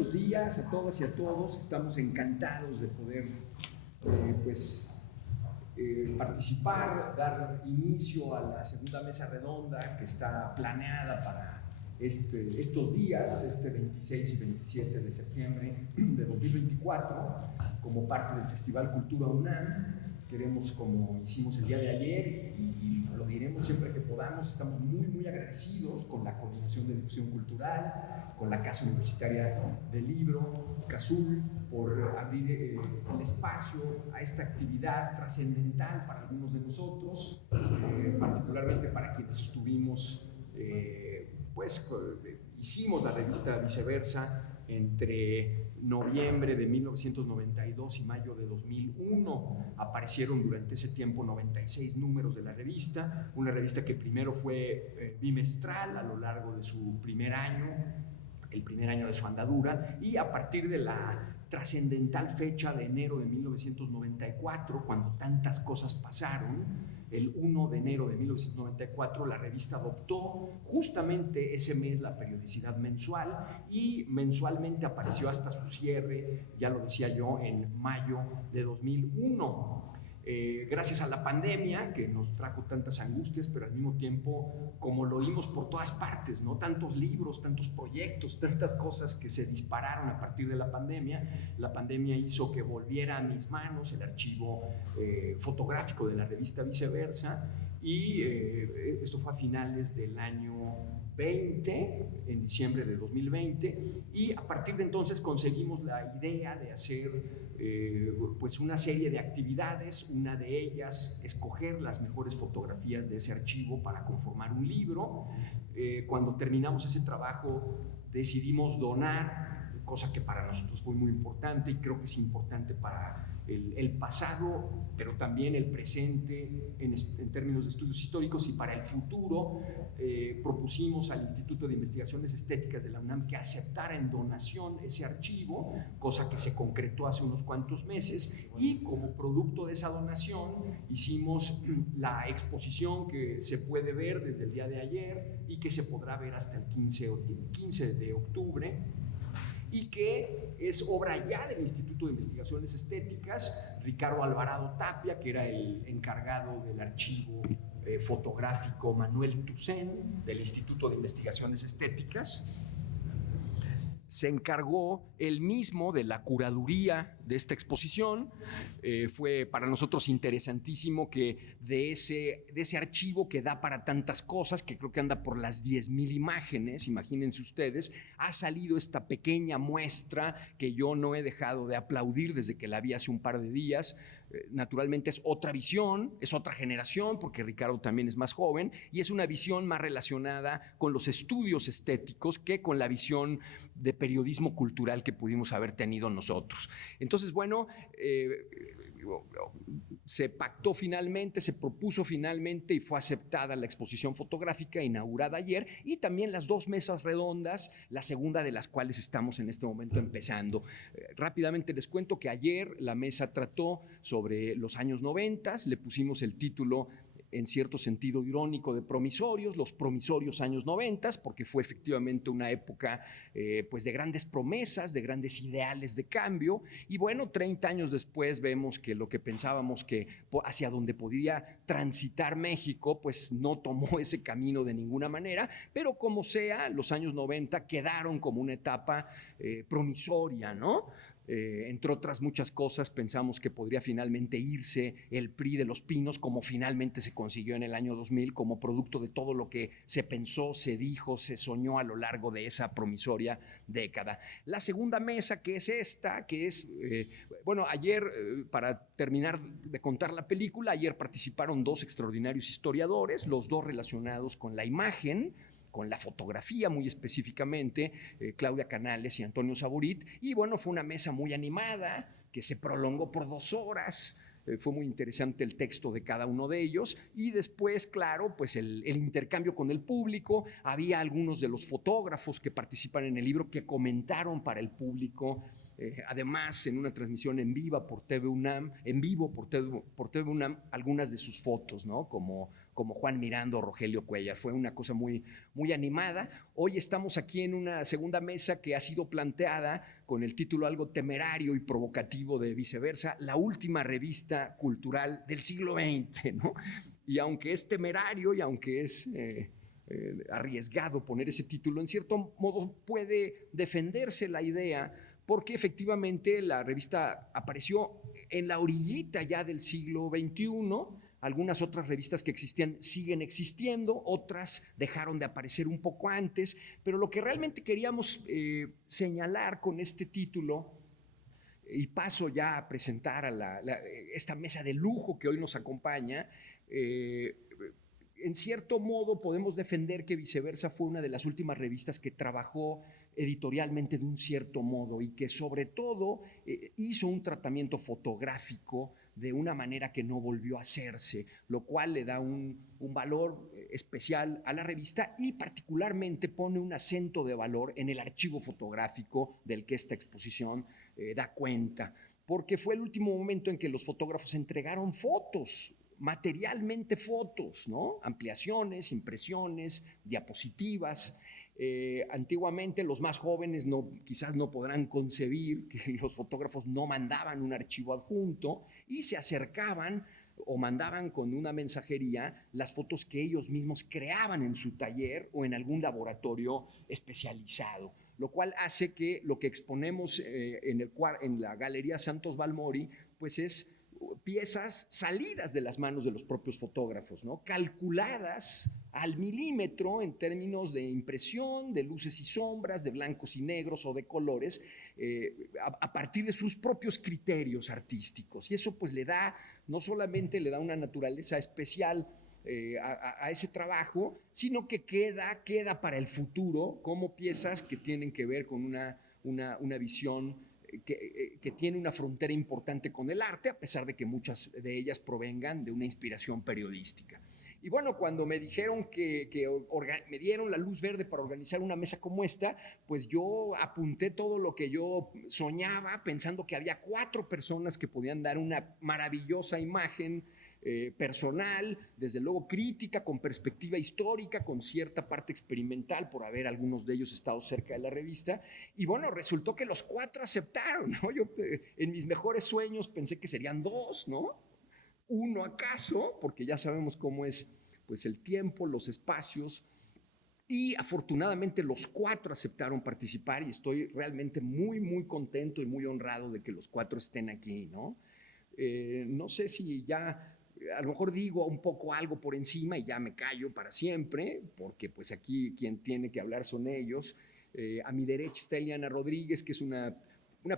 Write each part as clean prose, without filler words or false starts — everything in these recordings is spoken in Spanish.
buenos días a todas y a todos. Estamos encantados de poder participar, dar inicio a la segunda mesa redonda que está planeada para estos días, este 26 y 27 de septiembre de 2024, como parte del Festival Cultura UNAM. Queremos, como hicimos el día de ayer, y lo diremos siempre que podamos, estamos muy agradecidos con la Coordinación de Difusión Cultural, con la Casa Universitaria del Libro, CASUL, por abrir el espacio a esta actividad trascendental para algunos de nosotros, particularmente para quienes estuvimos, hicimos la revista Viceversa entre noviembre de 1992 y mayo de 2001. Aparecieron durante ese tiempo 96 números de la revista, una revista que primero fue bimestral a lo largo de su primer año, el primer año de su andadura, y a partir de la trascendental fecha de enero de 1994, cuando tantas cosas pasaron, el 1 de enero de 1994, la revista adoptó justamente ese mes la periodicidad mensual, y mensualmente apareció hasta su cierre, ya lo decía yo, en mayo de 2001. Gracias a la pandemia, que nos trajo tantas angustias, pero al mismo tiempo, como lo oímos por todas partes, ¿no? Tantos libros, tantos proyectos, tantas cosas que se dispararon a partir de la pandemia hizo que volviera a mis manos el archivo fotográfico de la revista Viceversa, y esto fue a finales del año 20, en diciembre de 2020, y a partir de entonces conseguimos la idea de hacer una serie de actividades. Una de ellas, escoger las mejores fotografías de ese archivo para conformar un libro. Cuando terminamos ese trabajo, decidimos donar, cosa que para nosotros fue muy importante, y creo que es importante para el pasado, pero también el presente en términos de estudios históricos, y para el futuro. Propusimos al Instituto de Investigaciones Estéticas de la UNAM que aceptara en donación ese archivo, cosa que se concretó hace unos cuantos meses, y como producto de esa donación hicimos la exposición que se puede ver desde el día de ayer y que se podrá ver hasta el 15 de octubre, y que es obra ya del Instituto de Investigaciones Estéticas. Ricardo Alvarado Tapia, que era el encargado del archivo fotográfico Manuel Toussaint del Instituto de Investigaciones Estéticas, se encargó él mismo de la curaduría de esta exposición. Fue para nosotros interesantísimo que de ese archivo que da para tantas cosas, que creo que anda por las 10,000 imágenes, imagínense ustedes, ha salido esta pequeña muestra que yo no he dejado de aplaudir desde que la vi hace un par de días. Naturalmente es otra visión, es otra generación, porque Ricardo también es más joven, y es una visión más relacionada con los estudios estéticos que con la visión de periodismo cultural que pudimos haber tenido nosotros. Entonces, bueno, se pactó finalmente, se propuso finalmente, y fue aceptada la exposición fotográfica inaugurada ayer, y también las dos mesas redondas, la segunda de las cuales estamos en este momento empezando. Rápidamente les cuento que ayer la mesa trató sobre los años 90, le pusimos el título en cierto sentido irónico de promisorios, los promisorios años 90, porque fue efectivamente una época de grandes promesas, de grandes ideales de cambio, y bueno, 30 años después vemos que lo que pensábamos que hacia donde podía transitar México, pues no tomó ese camino de ninguna manera, pero como sea, los años 90 quedaron como una etapa promisoria, ¿no? Entre otras muchas cosas, pensamos que podría finalmente irse el PRI de los Pinos, como finalmente se consiguió en el año 2000, como producto de todo lo que se pensó, se dijo, se soñó a lo largo de esa promisoria década. La segunda mesa, que es esta, que es, ayer, para terminar de contar la película, ayer participaron dos extraordinarios historiadores, los dos relacionados con la imagen, con la fotografía muy específicamente, Claudia Canales y Antonio Saborit, y bueno, fue una mesa muy animada que se prolongó por 2 horas. Fue muy interesante el texto de cada uno de ellos, y después, claro, pues el intercambio con el público. Había algunos de los fotógrafos que participan en el libro que comentaron para el público, además en una transmisión en vivo por TV UNAM, algunas de sus fotos, ¿no? Como como Juan Miranda o Rogelio Cuellar. Fue una cosa muy, muy animada. Hoy estamos aquí en una segunda mesa que ha sido planteada con el título algo temerario y provocativo de Viceversa, la última revista cultural del siglo XX, ¿no? Y aunque es temerario y aunque es arriesgado poner ese título, en cierto modo puede defenderse la idea, porque efectivamente la revista apareció en la orillita ya del siglo XXI. Algunas otras revistas que existían siguen existiendo, otras dejaron de aparecer un poco antes, pero lo que realmente queríamos señalar con este título, y paso ya a presentar a esta mesa de lujo que hoy nos acompaña, en cierto modo podemos defender que Viceversa fue una de las últimas revistas que trabajó editorialmente de un cierto modo y que sobre todo hizo un tratamiento fotográfico de una manera que no volvió a hacerse, lo cual le da un valor especial a la revista y particularmente pone un acento de valor en el archivo fotográfico del que esta exposición da cuenta, porque fue el último momento en que los fotógrafos entregaron fotos, materialmente fotos, ¿no? Ampliaciones, impresiones, diapositivas. Antiguamente los más jóvenes quizás no podrán concebir que los fotógrafos no mandaban un archivo adjunto y se acercaban o mandaban con una mensajería las fotos que ellos mismos creaban en su taller o en algún laboratorio especializado, lo cual hace que lo que exponemos en la Galería Santos Balmori pues es piezas salidas de las manos de los propios fotógrafos, ¿no? Calculadas al milímetro en términos de impresión, de luces y sombras, de blancos y negros o de colores, a partir de sus propios criterios artísticos. Y eso pues no solamente le da una naturaleza especial a ese trabajo, sino que queda para el futuro como piezas que tienen que ver con una visión que tiene una frontera importante con el arte, a pesar de que muchas de ellas provengan de una inspiración periodística. Y bueno, cuando me dijeron me dieron la luz verde para organizar una mesa como esta, pues yo apunté todo lo que yo soñaba, pensando que había 4 personas que podían dar una maravillosa imagen personal, desde luego crítica, con perspectiva histórica, con cierta parte experimental, por haber algunos de ellos estado cerca de la revista. Y bueno, resultó que los 4 aceptaron, ¿no? Yo en mis mejores sueños pensé que serían 2, ¿no? 1 acaso, porque ya sabemos cómo es pues, el tiempo, los espacios. Y afortunadamente los 4 aceptaron participar y estoy realmente muy, muy contento y muy honrado de que los 4 estén aquí, ¿no? No sé si ya a lo mejor digo un poco algo por encima y ya me callo para siempre, porque pues aquí quien tiene que hablar son ellos. A mi derecha está Eliana Rodríguez, que es una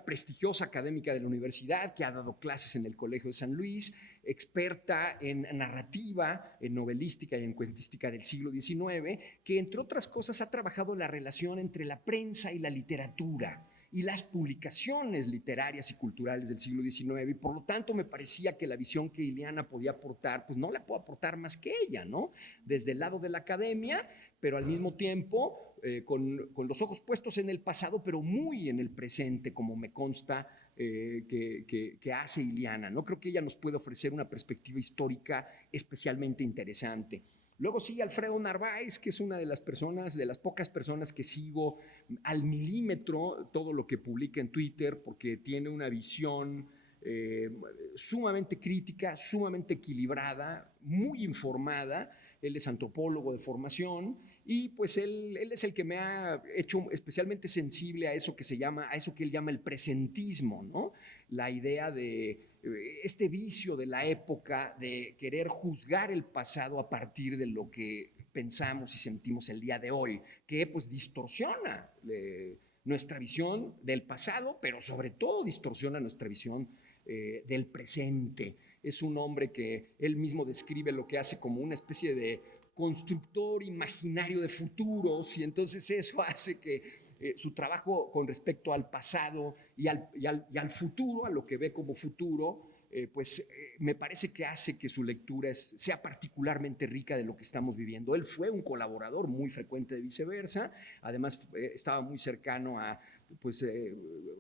prestigiosa académica de la universidad que ha dado clases en el Colegio de San Luis, experta en narrativa, en novelística y en cuentística del siglo XIX, que entre otras cosas ha trabajado la relación entre la prensa y la literatura y las publicaciones literarias y culturales del siglo XIX, y por lo tanto me parecía que la visión que Ileana podía aportar, pues no la puedo aportar más que ella, ¿no? Desde el lado de la academia, pero al mismo tiempo con los ojos puestos en el pasado, pero muy en el presente, como me consta que hace Ileana, ¿no? Creo que ella nos puede ofrecer una perspectiva histórica especialmente interesante. Luego sigue Alfredo Narváez, que es una de las pocas personas que sigo al milímetro todo lo que publica en Twitter, porque tiene una visión sumamente crítica, sumamente equilibrada, muy informada. Él es antropólogo de formación y pues él es el que me ha hecho especialmente sensible a eso que él llama el presentismo, ¿no? La idea de este vicio de la época de querer juzgar el pasado a partir de lo que pensamos y sentimos el día de hoy, que pues distorsiona nuestra visión del pasado, pero sobre todo distorsiona nuestra visión del presente. Es un hombre que él mismo describe lo que hace como una especie de constructor imaginario de futuros, y entonces eso hace que su trabajo con respecto al pasado y al futuro, a lo que ve como futuro, me parece que hace que su lectura sea particularmente rica de lo que estamos viviendo. Él fue un colaborador muy frecuente de Viceversa, además estaba muy cercano a pues,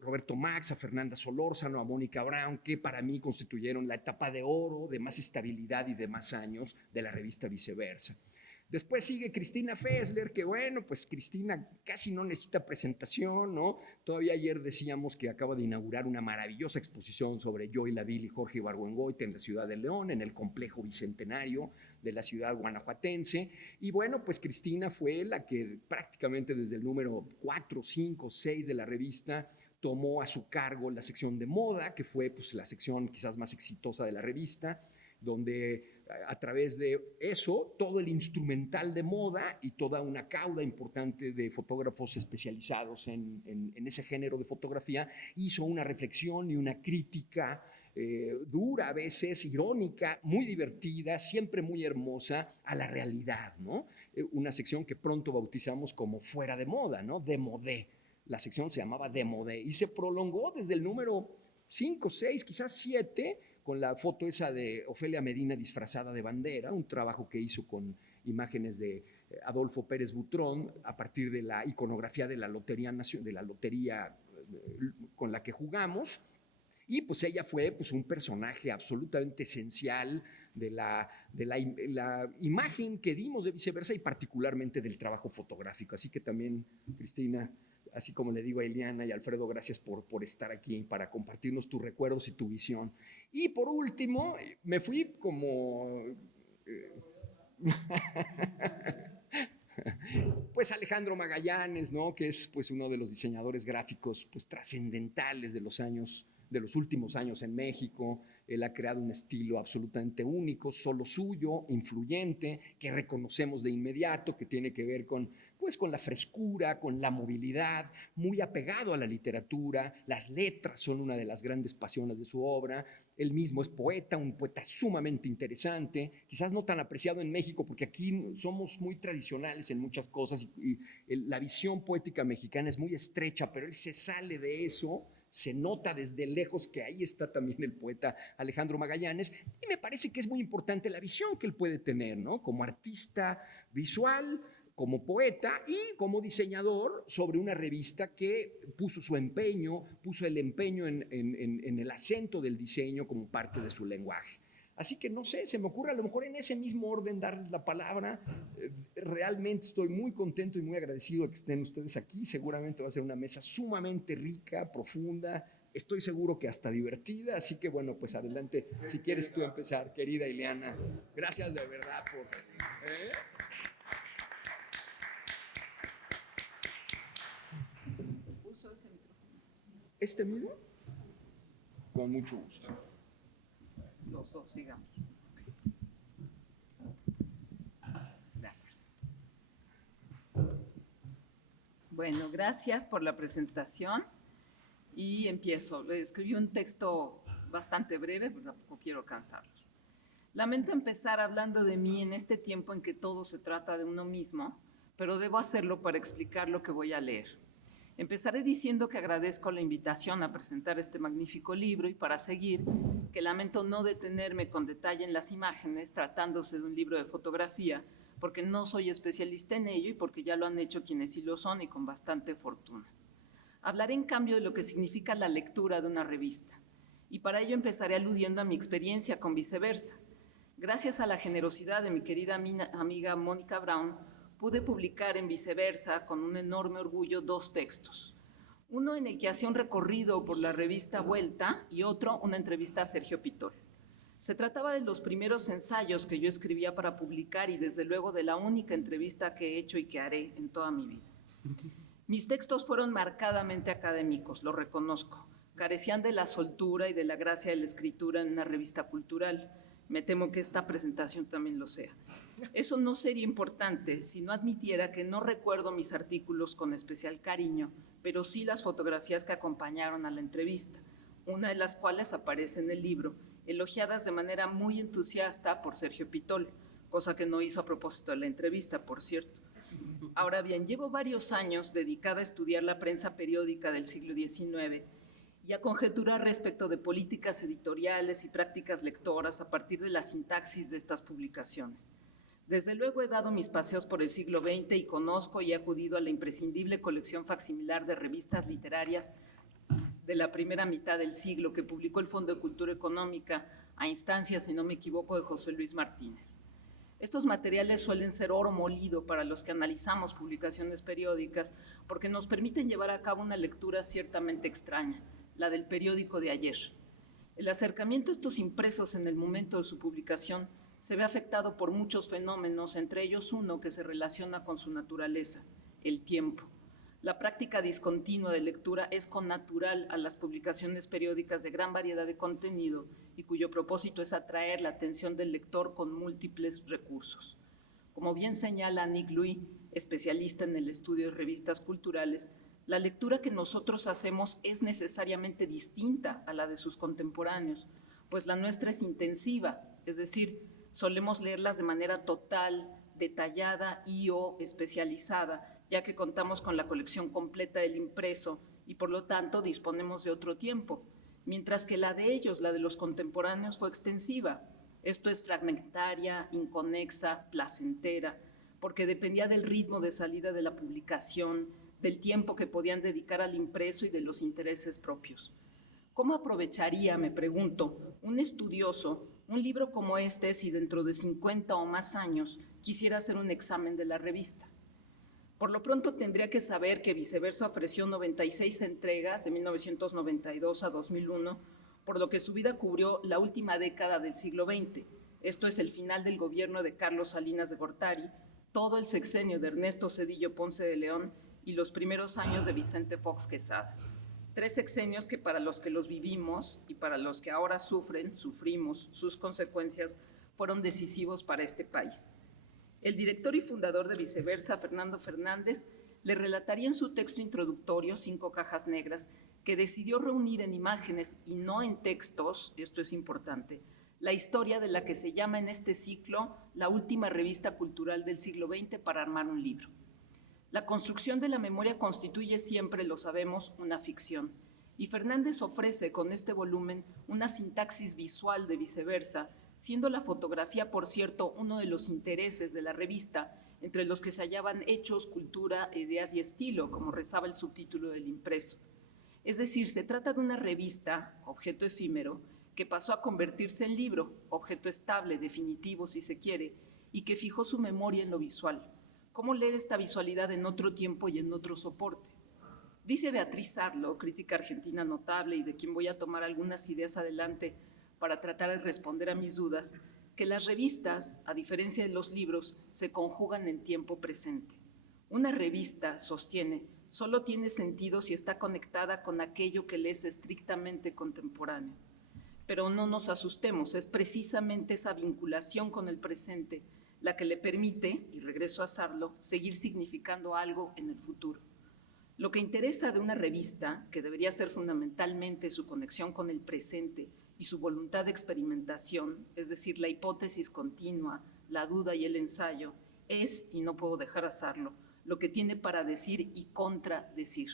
Roberto Max, a Fernanda Solórzano, a Mónica Brown, que para mí constituyeron la etapa de oro, de más estabilidad y de más años de la revista Viceversa. Después sigue Cristina Fessler, que bueno, pues Cristina casi no necesita presentación, ¿no? Todavía ayer decíamos que acaba de inaugurar una maravillosa exposición sobre Joy Laville y Jorge Ibargüengoitia en la ciudad de León, en el complejo bicentenario de la ciudad guanajuatense. Y bueno, pues Cristina fue la que prácticamente desde el número 4, 5, 6 de la revista tomó a su cargo la sección de moda, que fue pues la sección quizás más exitosa de la revista, donde a través de eso, todo el instrumental de moda y toda una cauda importante de fotógrafos especializados en ese género de fotografía hizo una reflexión y una crítica dura, a veces irónica, muy divertida, siempre muy hermosa a la realidad, ¿no? Una sección que pronto bautizamos como Fuera de Moda, ¿no? De Modé. La sección se llamaba De Modé y se prolongó desde el número 5, 6, quizás 7, con la foto esa de Ofelia Medina disfrazada de bandera, un trabajo que hizo con imágenes de Adolfo Pérez Butrón a partir de la iconografía de la lotería con la que jugamos. Y pues ella fue pues, un personaje absolutamente esencial de la imagen que dimos de Viceversa y particularmente del trabajo fotográfico. Así que también, Cristina, así como le digo a Eliana y Alfredo, gracias por estar aquí para compartirnos tus recuerdos y tu visión. Y por último, me fui como... pues Alejandro Magallanes, ¿no? Que es pues, uno de los diseñadores gráficos pues, trascendentales de los últimos años en México. Él ha creado un estilo absolutamente único, solo suyo, influyente, que reconocemos de inmediato, que tiene que ver con la frescura, con la movilidad, muy apegado a la literatura. Las letras son una de las grandes pasiones de su obra. Él mismo es poeta, un poeta sumamente interesante, quizás no tan apreciado en México porque aquí somos muy tradicionales en muchas cosas y la visión poética mexicana es muy estrecha, pero él se sale de eso. Se nota desde lejos que ahí está también el poeta Alejandro Magallanes y me parece que es muy importante la visión que él puede tener, ¿no? Como artista visual, como poeta y como diseñador sobre una revista que puso el empeño en el acento del diseño como parte de su lenguaje. Así que no sé, se me ocurre a lo mejor en ese mismo orden darles la palabra. Realmente estoy muy contento y muy agradecido de que estén ustedes aquí. Seguramente va a ser una mesa sumamente rica, profunda, estoy seguro que hasta divertida. Así que bueno, pues adelante, si quieres tú empezar, querida Ileana. Gracias de verdad por... Uso este micrófono. ¿Este mismo? Con mucho gusto. Los dos, digamos. Bueno, gracias por la presentación y empiezo. Le escribí un texto bastante breve, pero tampoco quiero cansarlos. Lamento empezar hablando de mí en este tiempo en que todo se trata de uno mismo, pero debo hacerlo para explicar lo que voy a leer. Empezaré diciendo que agradezco la invitación a presentar este magnífico libro y para seguir, que lamento no detenerme con detalle en las imágenes tratándose de un libro de fotografía, porque no soy especialista en ello y porque ya lo han hecho quienes sí lo son y con bastante fortuna. Hablaré en cambio de lo que significa la lectura de una revista y para ello empezaré aludiendo a mi experiencia con Viceversa. Gracias a la generosidad de mi querida amiga Mónica Brown, pude publicar en Viceversa con un enorme orgullo 2 textos. Uno en el que hacía un recorrido por la revista Vuelta y otro una entrevista a Sergio Pitol. Se trataba de los primeros ensayos que yo escribía para publicar y desde luego de la única entrevista que he hecho y que haré en toda mi vida. Mis textos fueron marcadamente académicos, lo reconozco. Carecían de la soltura y de la gracia de la escritura en una revista cultural. Me temo que esta presentación también lo sea. Eso no sería importante si no admitiera que no recuerdo mis artículos con especial cariño, pero sí las fotografías que acompañaron a la entrevista, una de las cuales aparece en el libro, elogiadas de manera muy entusiasta por Sergio Pitol, cosa que no hizo a propósito de la entrevista, por cierto. Ahora bien, llevo varios años dedicada a estudiar la prensa periódica del siglo XIX y a conjeturar respecto de políticas editoriales y prácticas lectoras a partir de la sintaxis de estas publicaciones. Desde luego he dado mis paseos por el siglo XX y conozco y he acudido a la imprescindible colección facsimilar de revistas literarias de la primera mitad del siglo que publicó el Fondo de Cultura Económica a instancias, si no me equivoco, de José Luis Martínez. Estos materiales suelen ser oro molido para los que analizamos publicaciones periódicas porque nos permiten llevar a cabo una lectura ciertamente extraña, la del periódico de ayer. El acercamiento a estos impresos en el momento de su publicación se ve afectado por muchos fenómenos, entre ellos uno que se relaciona con su naturaleza, el tiempo. La práctica discontinua de lectura es connatural a las publicaciones periódicas de gran variedad de contenido y cuyo propósito es atraer la atención del lector con múltiples recursos. Como bien señala Nick Louis, especialista en el estudio de revistas culturales, la lectura que nosotros hacemos es necesariamente distinta a la de sus contemporáneos, pues la nuestra es intensiva, es decir, solemos leerlas de manera total, detallada y o especializada, ya que contamos con la colección completa del impreso y por lo tanto disponemos de otro tiempo, mientras que la de ellos, la de los contemporáneos, fue extensiva. Esto es fragmentaria, inconexa, placentera, porque dependía del ritmo de salida de la publicación, del tiempo que podían dedicar al impreso y de los intereses propios. ¿Cómo aprovecharía, me pregunto, un estudioso un libro como este si dentro de 50 o más años quisiera hacer un examen de la revista? Por lo pronto tendría que saber que Viceversa ofreció 96 entregas de 1992 a 2001, por lo que su vida cubrió la última década del siglo XX. Esto es el final del gobierno de Carlos Salinas de Gortari, todo el sexenio de Ernesto Zedillo Ponce de León y los primeros años de Vicente Fox Quesada. 3 sexenios que para los que los vivimos y para los que ahora sufrimos sus consecuencias, fueron decisivos para este país. El director y fundador de Viceversa, Fernando Fernández, le relataría en su texto introductorio, 5 cajas negras, que decidió reunir en imágenes y no en textos, esto es importante, la historia de la que se llama en este ciclo la última revista cultural del siglo XX para armar un libro. La construcción de la memoria constituye siempre, lo sabemos, una ficción, y Fernández ofrece con este volumen una sintaxis visual de Viceversa, siendo la fotografía, por cierto, uno de los intereses de la revista, entre los que se hallaban hechos, cultura, ideas y estilo, como rezaba el subtítulo del impreso. Es decir, se trata de una revista, objeto efímero, que pasó a convertirse en libro, objeto estable, definitivo si se quiere, y que fijó su memoria en lo visual. ¿Cómo leer esta visualidad en otro tiempo y en otro soporte? Dice Beatriz Arlo, crítica argentina notable y de quien voy a tomar algunas ideas adelante para tratar de responder a mis dudas, que las revistas, a diferencia de los libros, se conjugan en tiempo presente. Una revista, sostiene, solo tiene sentido si está conectada con aquello que le es estrictamente contemporáneo. Pero no nos asustemos, es precisamente esa vinculación con el presente la que le permite, y regreso a Sarlo, seguir significando algo en el futuro. Lo que interesa de una revista, que debería ser fundamentalmente su conexión con el presente y su voluntad de experimentación, es decir, la hipótesis continua, la duda y el ensayo, es, y no puedo dejar Sarlo, lo que tiene para decir y contradecir.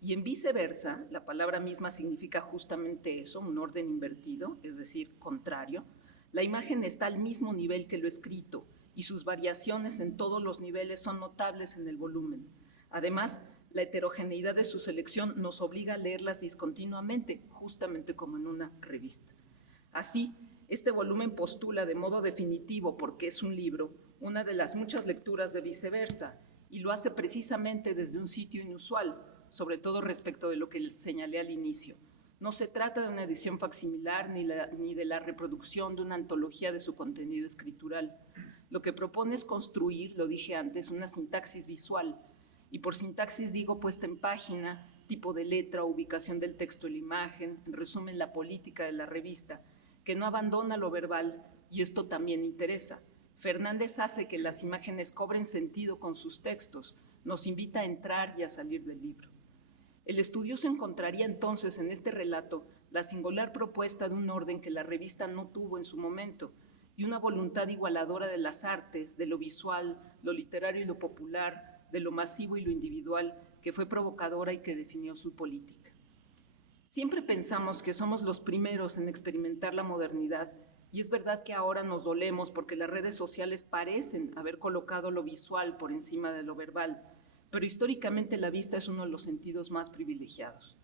Y en Viceversa, la palabra misma significa justamente eso, un orden invertido, es decir, contrario. La imagen está al mismo nivel que lo escrito y sus variaciones en todos los niveles son notables en el volumen. Además, la heterogeneidad de su selección nos obliga a leerlas discontinuamente, justamente como en una revista. Así, este volumen postula de modo definitivo, porque es un libro, una de las muchas lecturas de Viceversa, y lo hace precisamente desde un sitio inusual, sobre todo respecto de lo que señalé al inicio. No se trata de una edición facsimilar ni de la reproducción de una antología de su contenido escritural. Lo que propone es construir, lo dije antes, una sintaxis visual. Y por sintaxis digo puesta en página, tipo de letra, ubicación del texto y la imagen, en resumen la política de la revista, que no abandona lo verbal, y esto también interesa. Fernández hace que las imágenes cobren sentido con sus textos, nos invita a entrar y a salir del libro. El estudioso encontraría entonces en este relato la singular propuesta de un orden que la revista no tuvo en su momento y una voluntad igualadora de las artes, de lo visual, lo literario y lo popular, de lo masivo y lo individual, que fue provocadora y que definió su política. Siempre pensamos que somos los primeros en experimentar la modernidad Y es verdad que ahora nos dolemos porque las redes sociales parecen haber colocado lo visual por encima de lo verbal, pero históricamente la vista es uno de los sentidos más privilegiados.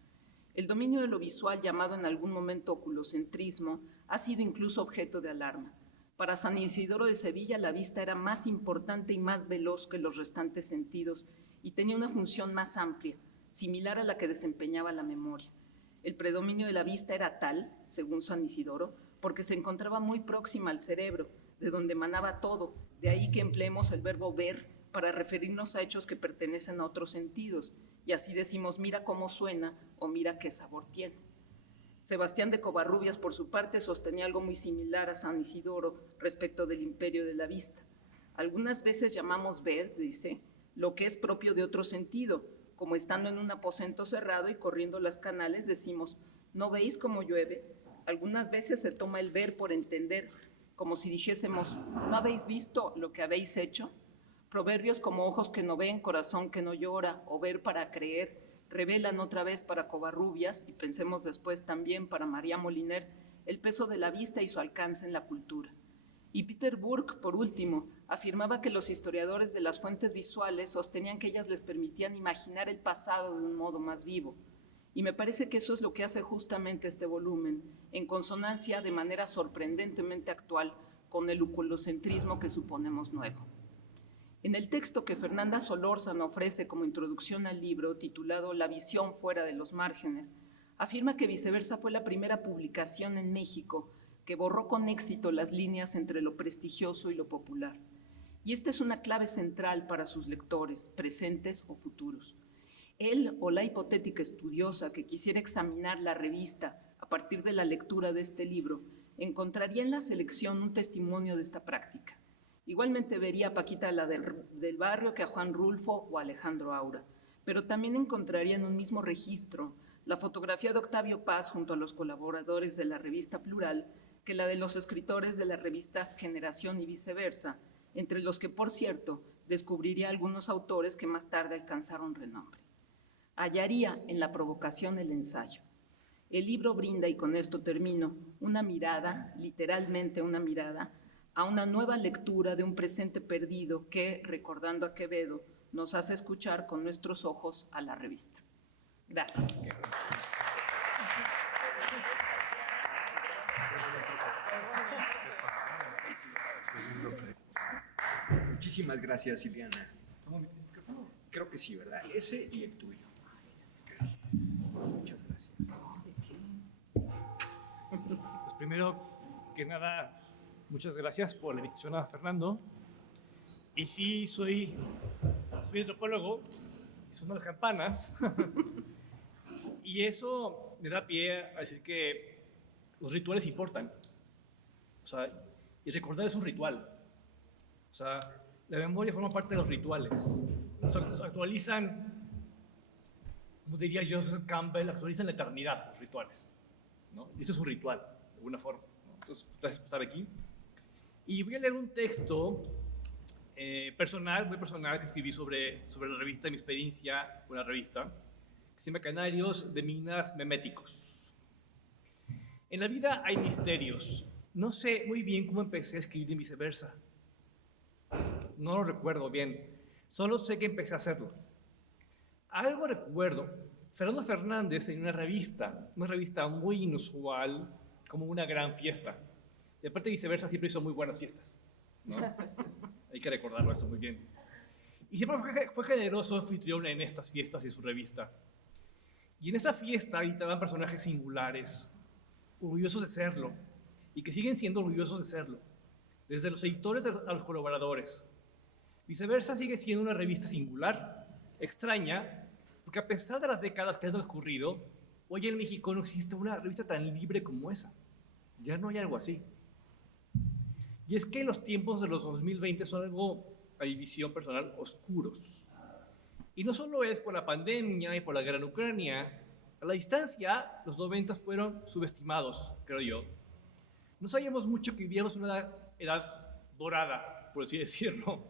El dominio de lo visual, llamado en algún momento oculocentrismo, ha sido incluso objeto de alarma. Para San Isidoro de Sevilla, la vista era más importante y más veloz que los restantes sentidos y tenía una función más amplia, similar a la que desempeñaba la memoria. El predominio de la vista era tal, según San Isidoro, porque se encontraba muy próxima al cerebro, de donde emanaba todo, de ahí que empleemos el verbo ver para referirnos a hechos que pertenecen a otros sentidos, y así decimos mira cómo suena o mira qué sabor tiene. Sebastián de Covarrubias, por su parte, sostenía algo muy similar a San Isidoro respecto del imperio de la vista. Algunas veces llamamos ver, dice, lo que es propio de otro sentido, como estando en un aposento cerrado y corriendo las canales decimos, ¿no veis cómo llueve? Algunas veces se toma el ver por entender, como si dijésemos, ¿no habéis visto lo que habéis hecho? Proverbios como ojos que no ven, corazón que no llora, o ver para creer, revelan otra vez para Covarrubias, y pensemos después también para María Moliner, el peso de la vista y su alcance en la cultura. Y Peter Burke, por último, afirmaba que los historiadores de las fuentes visuales sostenían que ellas les permitían imaginar el pasado de un modo más vivo. Y me parece que eso es lo que hace justamente este volumen, en consonancia de manera sorprendentemente actual con el oculocentrismo que suponemos nuevo. En el texto que Fernanda Solórzano ofrece como introducción al libro, titulado La visión fuera de los márgenes, afirma que Viceversa fue la primera publicación en México que borró con éxito las líneas entre lo prestigioso y lo popular. Y esta es una clave central para sus lectores, presentes o futuros. Él o la hipotética estudiosa que quisiera examinar la revista a partir de la lectura de este libro, encontraría en la selección un testimonio de esta práctica. Igualmente vería a Paquita la del Barrio que a Juan Rulfo o a Alejandro Aura, pero también encontraría en un mismo registro la fotografía de Octavio Paz junto a los colaboradores de la revista Plural que la de los escritores de las revistas Generación y Viceversa, entre los que, por cierto, descubriría algunos autores que más tarde alcanzaron renombre. Hallaría en la provocación el ensayo. El libro brinda, y con esto termino, una mirada, literalmente una mirada, a una nueva lectura de un presente perdido que, recordando a Quevedo, nos hace escuchar con nuestros ojos a la revista. Gracias. Muchísimas gracias, Ileana. Creo que sí, ¿verdad? Ese y el tuyo. Muchas gracias. Pues primero que nada, muchas gracias por la invitación a Fernando. Y sí, soy antropólogo, son las campanas. Y eso me da pie a decir que los rituales importan. O sea, y recordar es un ritual. O sea, la memoria forma parte de los rituales. Nos actualizan, como diría Joseph Campbell, actualizan la eternidad, los rituales, ¿no? Y eso es un ritual, de alguna forma, ¿no? Entonces, gracias por estar aquí. Y voy a leer un texto personal, muy personal, que escribí sobre la revista, mi experiencia con la revista, que se llama Canarios de Minas Meméticos. En la vida hay misterios. No sé muy bien cómo empecé a escribir en Viceversa. No lo recuerdo bien. Solo sé que empecé a hacerlo. Algo recuerdo. Fernando Fernández tenía una revista muy inusual, como una gran fiesta. Y aparte Viceversa siempre hizo muy buenas fiestas, ¿no? Hay que recordarlo eso muy bien. Y siempre fue generoso anfitrión en estas fiestas y en su revista. Y en esta fiesta habitaban personajes singulares, orgullosos de serlo, y que siguen siendo orgullosos de serlo, desde los editores a los colaboradores. Viceversa sigue siendo una revista singular, extraña, porque a pesar de las décadas que han transcurrido, hoy en México no existe una revista tan libre como esa. Ya no hay algo así. Y es que los tiempos de los 2020 son algo, a mi visión personal, oscuros. Y no solo es por la pandemia y por la guerra en Ucrania. A la distancia, los 90 fueron subestimados, creo yo. No sabíamos mucho que vivíamos una edad dorada, por así decirlo.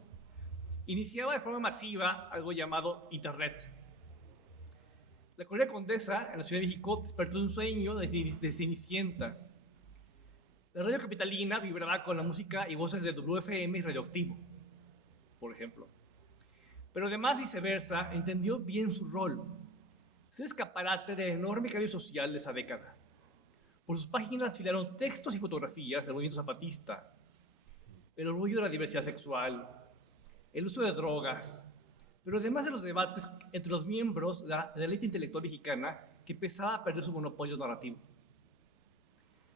Iniciaba de forma masiva algo llamado Internet. La colonia Condesa, en la Ciudad de México, despertó de un sueño de Cenicienta. La radio capitalina vibraba con la música y voces de WFM y Radioactivo, por ejemplo. Pero además, Viceversa entendió bien su rol. Es el escaparate del enorme cambio social de esa década. Por sus páginas desfilaron textos y fotografías del movimiento zapatista, el orgullo de la diversidad sexual, el uso de drogas, pero además de los debates entre los miembros de la élite intelectual mexicana que empezaba a perder su monopolio narrativo.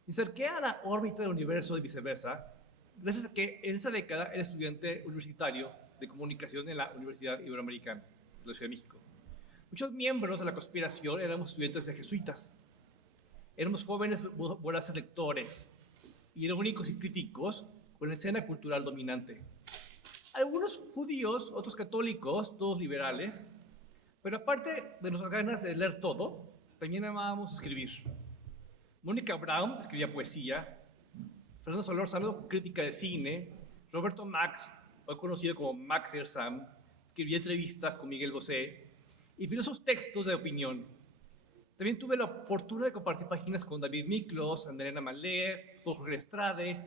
Me acerqué a la órbita del universo de Viceversa gracias a que en esa década era estudiante universitario de comunicación en la Universidad Iberoamericana de la Ciudad de México. Muchos miembros de la conspiración éramos estudiantes de jesuitas. Éramos jóvenes voraces lectores y irónicos y críticos con la escena cultural dominante. Algunos judíos, otros católicos, todos liberales, pero aparte de nuestras ganas de leer todo, también amábamos escribir. Mónica Brown escribía poesía, Fernando Solórzano, crítica de cine, Roberto Max, hoy conocido como Max Sam, escribía entrevistas con Miguel Bosé y filósofos textos de opinión. También tuve la fortuna de compartir páginas con David Miklos, Andrea Malé, Jorge Estrade,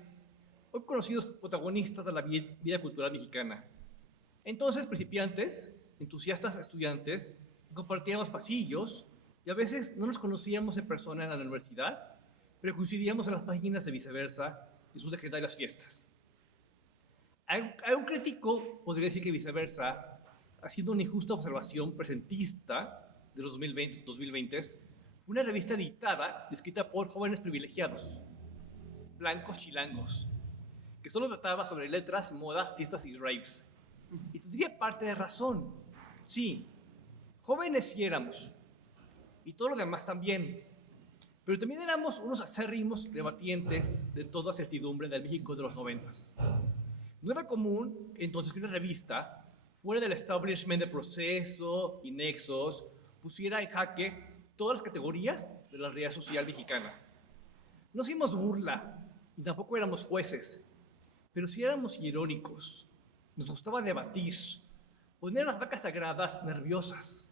hoy conocidos protagonistas de la vida cultural mexicana. Entonces, principiantes, entusiastas estudiantes, compartíamos pasillos y a veces no nos conocíamos en persona en la universidad, pero coincidíamos en las páginas de Viceversa y sus legendarias fiestas. Algún crítico podría decir que Viceversa, haciendo una injusta observación presentista de los 2020, una revista editada y escrita por jóvenes privilegiados, blancos chilangos, que solo trataba sobre letras, moda, fiestas y raves. Y tendría parte de razón. Sí, jóvenes sí éramos, y todo lo demás también. Pero también éramos unos acérrimos debatientes de toda certidumbre del México de los 90s. No era común entonces que una revista, fuera del establishment de Proceso y Nexos, pusiera en jaque todas las categorías de la realidad social mexicana. No hacíamos burla, y tampoco éramos jueces, pero sí éramos irónicos. Nos gustaba debatir, poner las vacas sagradas nerviosas.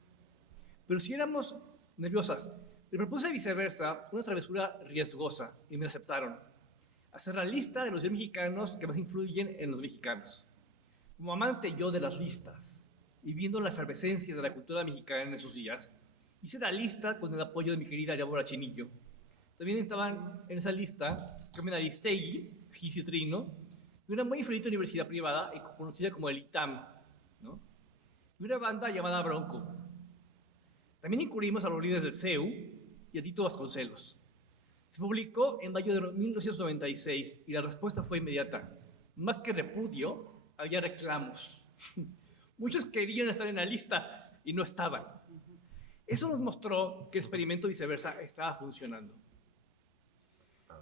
Pero si éramos nerviosas, le propuse a Viceversa una travesura riesgosa y me aceptaron. Hacer la lista de los 10 mexicanos que más influyen en los mexicanos. Como amante yo de las listas y viendo la efervescencia de la cultura mexicana en esos días, hice la lista con el apoyo de mi querida Débora Chinillo. También estaban en esa lista Carmen Aristegui, Gis Trino, de una muy influyente universidad privada y conocida como el ITAM, ¿no? Y una banda llamada Bronco. También incluimos a los líderes del CEU y a Tito Vasconcelos. Se publicó en mayo de 1996 y la respuesta fue inmediata. Más que repudio, había reclamos. Muchos querían estar en la lista y no estaban. Eso nos mostró que el experimento Viceversa estaba funcionando.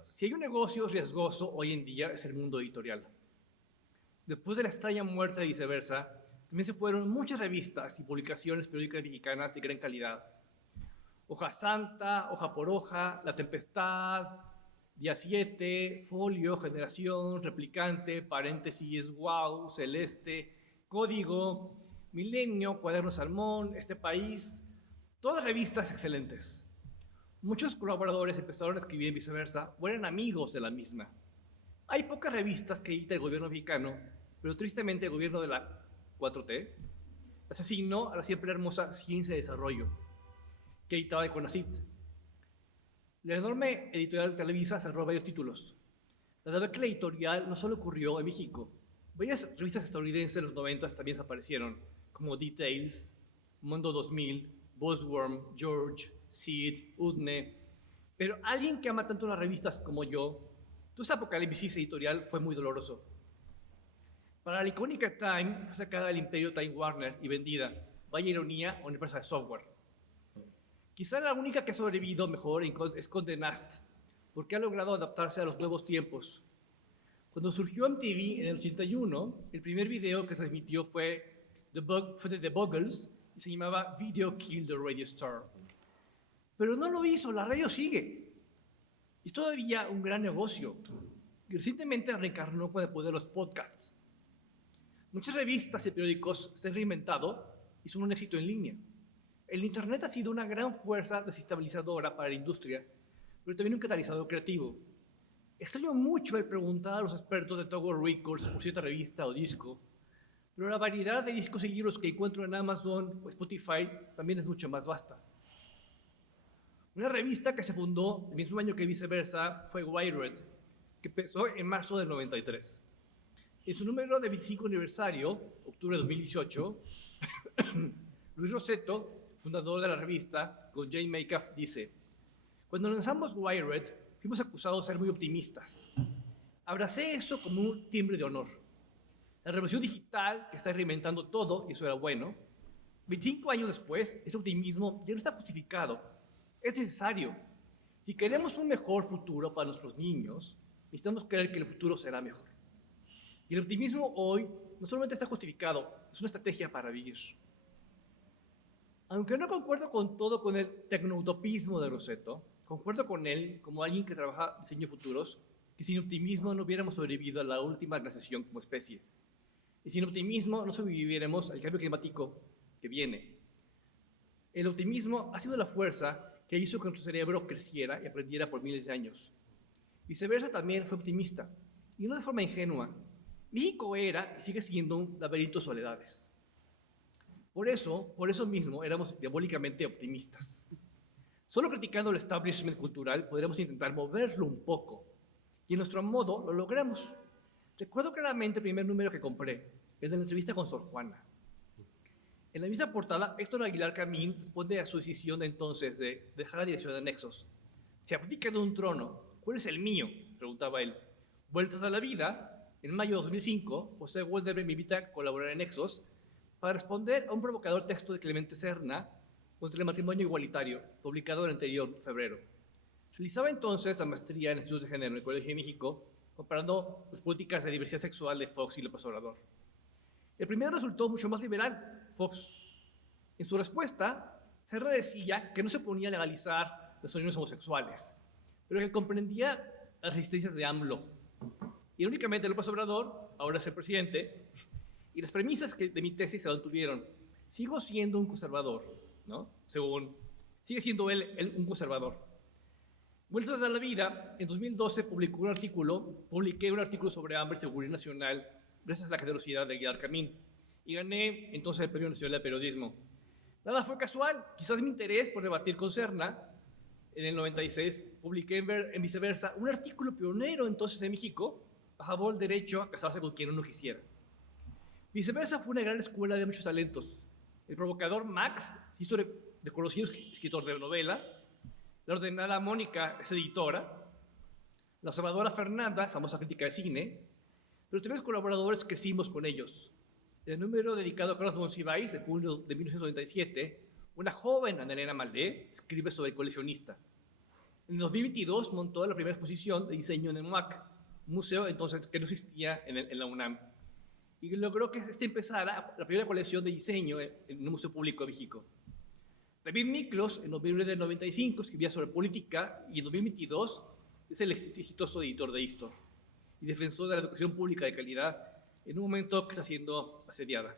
Si hay un negocio riesgoso hoy en día es el mundo editorial. Después de la extraña muerte de Viceversa, también se fueron muchas revistas y publicaciones periódicas mexicanas de gran calidad. Hoja Santa, Hoja por Hoja, La Tempestad, Día 7, Folio, Generación, Replicante, Paréntesis, Wow, Celeste, Código, Milenio, Cuaderno Salmón, Este País, todas revistas excelentes. Muchos colaboradores empezaron a escribir en Viceversa o eran amigos de la misma. Hay pocas revistas que edita el gobierno mexicano, pero tristemente el gobierno de la 4T asesinó a la siempre hermosa Ciencia y Desarrollo, que editaba el CONACYT. La enorme editorial Televisa cerró varios títulos. La debacle editorial no solo ocurrió en México. Varias revistas estadounidenses de los 90 también desaparecieron, como Details, Mundo 2000, Buzzworm, George, Seed, Udne. Pero alguien que ama tanto las revistas como yo, toda esa apocalipsis editorial fue muy doloroso. Para la icónica Time fue sacada del imperio Time Warner y vendida, vaya ironía, a una empresa de software. Quizá la única que ha sobrevivido mejor es Condé Nast, porque ha logrado adaptarse a los nuevos tiempos. Cuando surgió MTV en el 81, el primer video que se transmitió fue de The Buggles y se llamaba Video Killed the Radio Star. Pero no lo hizo, la radio sigue. Es todavía un gran negocio. Y recientemente reencarnó con el poder de los podcasts. Muchas revistas y periódicos se han reinventado y son un éxito en línea. El Internet ha sido una gran fuerza desestabilizadora para la industria, pero también un catalizador creativo. Extraño mucho el preguntar a los expertos de Tower Records por cierta revista o disco, pero la variedad de discos y libros que encuentro en Amazon o Spotify también es mucho más vasta. Una revista que se fundó el mismo año que Viceversa fue Wired, que empezó en marzo del 93. En su número de 25 aniversario, octubre de 2018, Luis Rossetto, fundador de la revista, con Jane Metcalf, dice: cuando lanzamos Wired, fuimos acusados de ser muy optimistas. Abracé eso como un timbre de honor. La revolución digital que está reinventando todo, y eso era bueno. 25 años después, ese optimismo ya no está justificado. Es necesario. Si queremos un mejor futuro para nuestros niños, necesitamos creer que el futuro será mejor. Y el optimismo hoy no solamente está justificado, es una estrategia para vivir. Aunque no concuerdo con todo con el tecnoutopismo de Rossetto, concuerdo con él como alguien que trabaja en diseño de futuros, que sin optimismo no hubiéramos sobrevivido a la última glaciación como especie. Y sin optimismo no sobreviviremos al cambio climático que viene. El optimismo ha sido la fuerza que hizo que nuestro cerebro creciera y aprendiera por miles de años. Viceversa también fue optimista, y no de forma ingenua. México era y sigue siendo un laberinto de soledades. Por eso mismo, éramos diabólicamente optimistas. Solo criticando el establishment cultural podremos intentar moverlo un poco, y en nuestro modo lo logramos. Recuerdo claramente el primer número que compré, el de la entrevista con Sor Juana. En la misma portada, Héctor Aguilar Camín responde a su decisión de entonces de dejar la dirección de Nexos. Se abdica de un trono. ¿Cuál es el mío?, preguntaba él. Vueltas a la vida, en mayo de 2005, José Waldebre me invita a colaborar en Nexos para responder a un provocador texto de Clemente Serna contra el matrimonio igualitario, publicado en el anterior febrero. Realizaba entonces la maestría en estudios de género en el Colegio de México, comparando las políticas de diversidad sexual de Fox y López Obrador. El primero resultó mucho más liberal, Fox. En su respuesta, Serra decía que no se oponía a legalizar las uniones homosexuales, pero que comprendía las resistencias de AMLO. Irónicamente, López Obrador, ahora es el presidente, y las premisas de mi tesis se mantuvieron. Sigo siendo un conservador, ¿no? Sigue siendo él un conservador. Vueltas a la vida, en 2012 publiqué un artículo sobre hambre y seguridad nacional gracias a la generosidad de Aguilar Camín, y gané entonces el Premio Nacional de Periodismo. Nada fue casual, quizás mi interés por debatir con Serna. En el 96 publiqué en Viceversa un artículo pionero entonces en México a favor del derecho a casarse con quien uno quisiera. Viceversa fue una gran escuela de muchos talentos. El provocador Max se hizo reconocido escritor de novela, la ordenada Mónica es editora, la observadora Fernanda, famosa crítica de cine, pero tres colaboradores crecimos con ellos. En el número dedicado a Carlos Monsiváis, de julio de 1997, una joven Ana Elena Maldé escribe sobre el coleccionista. En 2022 montó la primera exposición de diseño en el MUAC, un museo entonces que no existía en la UNAM, y logró que empezara la primera colección de diseño en un museo público de México. David Miklos, en noviembre del 95, escribía sobre política, y en 2022 es el exitoso editor de Istor y defensor de la educación pública de calidad en un momento que está siendo asediada.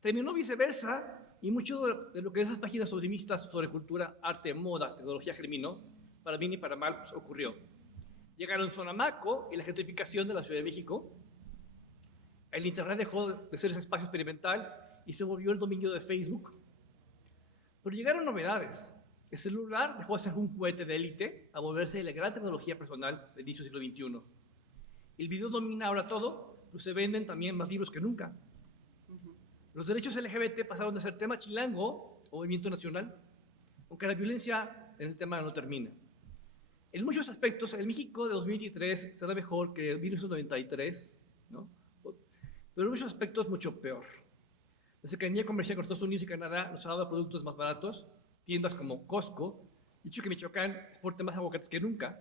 Terminó Viceversa, y mucho de lo que esas páginas optimistas sobre cultura, arte, moda, tecnología germinó, para bien y para mal, pues, ocurrió. Llegaron Sonamaco y la gentrificación de la Ciudad de México. El Internet dejó de ser ese espacio experimental y se volvió el dominio de Facebook. Pero llegaron novedades. El celular dejó de ser un cohete de élite a volverse la gran tecnología personal del inicio del siglo XXI. El video domina ahora todo, pero se venden también más libros que nunca. Los derechos LGBT pasaron de ser tema chilango o movimiento nacional, aunque la violencia en el tema no termina. En muchos aspectos, el México de 2023 será mejor que el 1993, ¿no? Pero en muchos aspectos mucho peor. La cercanía comercial con Estados Unidos y Canadá nos ha dado productos más baratos, tiendas como Costco, dicho que Michoacán exporta más aguacates que nunca,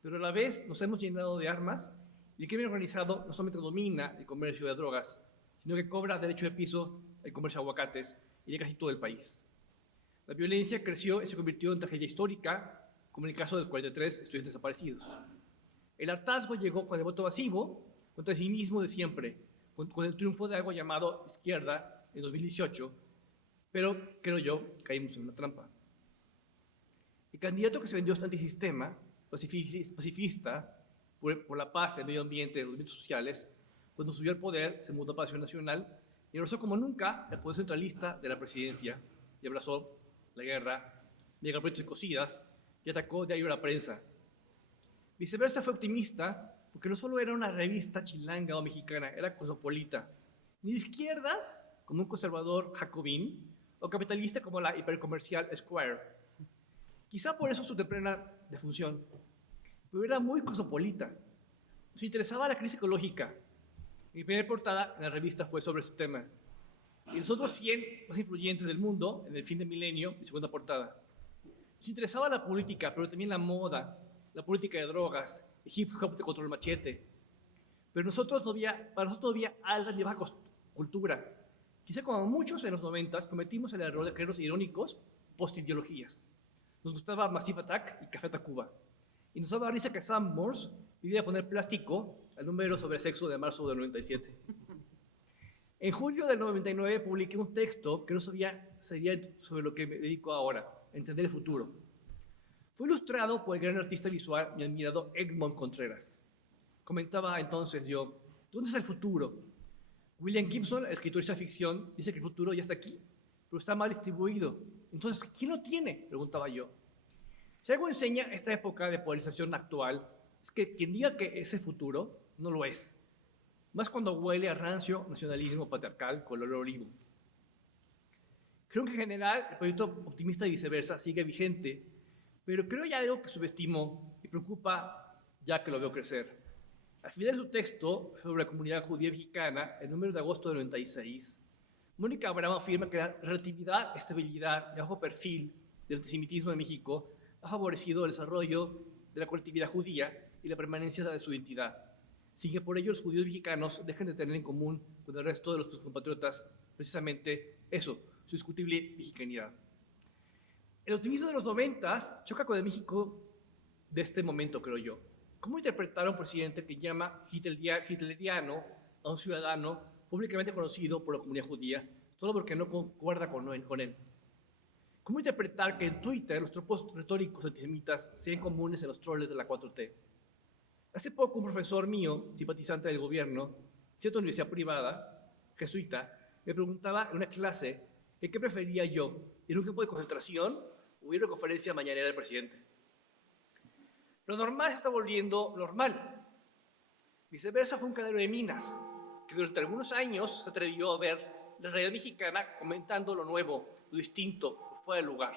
pero a la vez nos hemos llenado de armas y el crimen organizado no solamente domina el comercio de drogas, sino que cobra derecho de piso el comercio de aguacates y de casi todo el país. La violencia creció y se convirtió en tragedia histórica, como en el caso de los 43 estudiantes desaparecidos. El hartazgo llegó con el voto masivo contra el cinismo de siempre, con el triunfo de algo llamado izquierda en 2018, pero creo yo caímos en una trampa. El candidato que se vendió este antisistema, pacifista, por la paz, el medio ambiente, los movimientos sociales. Cuando subió al poder, se mudó a Palacio Nacional y abrazó como nunca el poder centralista de la presidencia y abrazó la guerra, megaproyectos y cosidas y atacó diario a la prensa. Viceversa fue optimista porque no solo era una revista chilanga o mexicana, era cosmopolita. Ni de izquierdas, como un conservador jacobín, o capitalista como la hipercomercial Square. Quizá por eso su temprana defunción, pero era muy cosmopolita. Nos interesaba la crisis ecológica. Mi primera portada en la revista fue sobre ese tema. Y los otros 100 más influyentes del mundo, en el fin de milenio, mi segunda portada. Nos interesaba la política, pero también la moda, la política de drogas, el hip hop de control machete. Pero para nosotros no había alta ni baja cultura. Quizá como muchos en los 90 cometimos el error de creernos irónicos post-ideologías. Nos gustaba Massive Attack y Café Tacuba. Y nos daba risa que Sam Morse pidiera poner plástico al número sobre sexo de marzo del 97. En julio del 99 publiqué un texto que no sería sobre lo que me dedico ahora, a entender el futuro. Fue ilustrado por el gran artista visual y admirado Egmont Contreras. Comentaba entonces yo, ¿dónde está el futuro? William Gibson, el escritor de esa ficción, dice que el futuro ya está aquí, pero está mal distribuido. Entonces, ¿quién lo tiene? Preguntaba yo. Si algo enseña esta época de polarización actual, es que quien diga que es el futuro, no lo es. Más cuando huele a rancio nacionalismo patriarcal con olor olivo. Creo que en general el proyecto optimista y viceversa sigue vigente, pero creo que hay algo que subestimo y preocupa ya que lo veo crecer. Al final de su texto sobre la comunidad judía mexicana, el número de agosto del 96, Mónica Abraham afirma que la relatividad, estabilidad y bajo perfil del antisemitismo en México ha favorecido el desarrollo de la colectividad judía y la permanencia de su identidad, sin que por ello los judíos mexicanos dejen de tener en común con el resto de nuestros compatriotas precisamente eso, su discutible mexicanidad. El optimismo de los 90 choca con el México de este momento, creo yo. ¿Cómo interpretar a un presidente que llama hitleriano a un ciudadano públicamente conocido por la comunidad judía solo porque no concuerda con él? ¿Cómo interpretar que en Twitter los tropos retóricos antisemitas sean comunes en los troles de la 4T? Hace poco un profesor mío, simpatizante del gobierno, cierta universidad privada, jesuita, me preguntaba en una clase que qué prefería yo, ir a un campo de concentración o ir a una conferencia mañanera del presidente. Lo normal se está volviendo normal. Viceversa fue un cadero de minas, que durante algunos años se atrevió a ver la realidad mexicana comentando lo nuevo, lo distinto, lo fuera de lugar.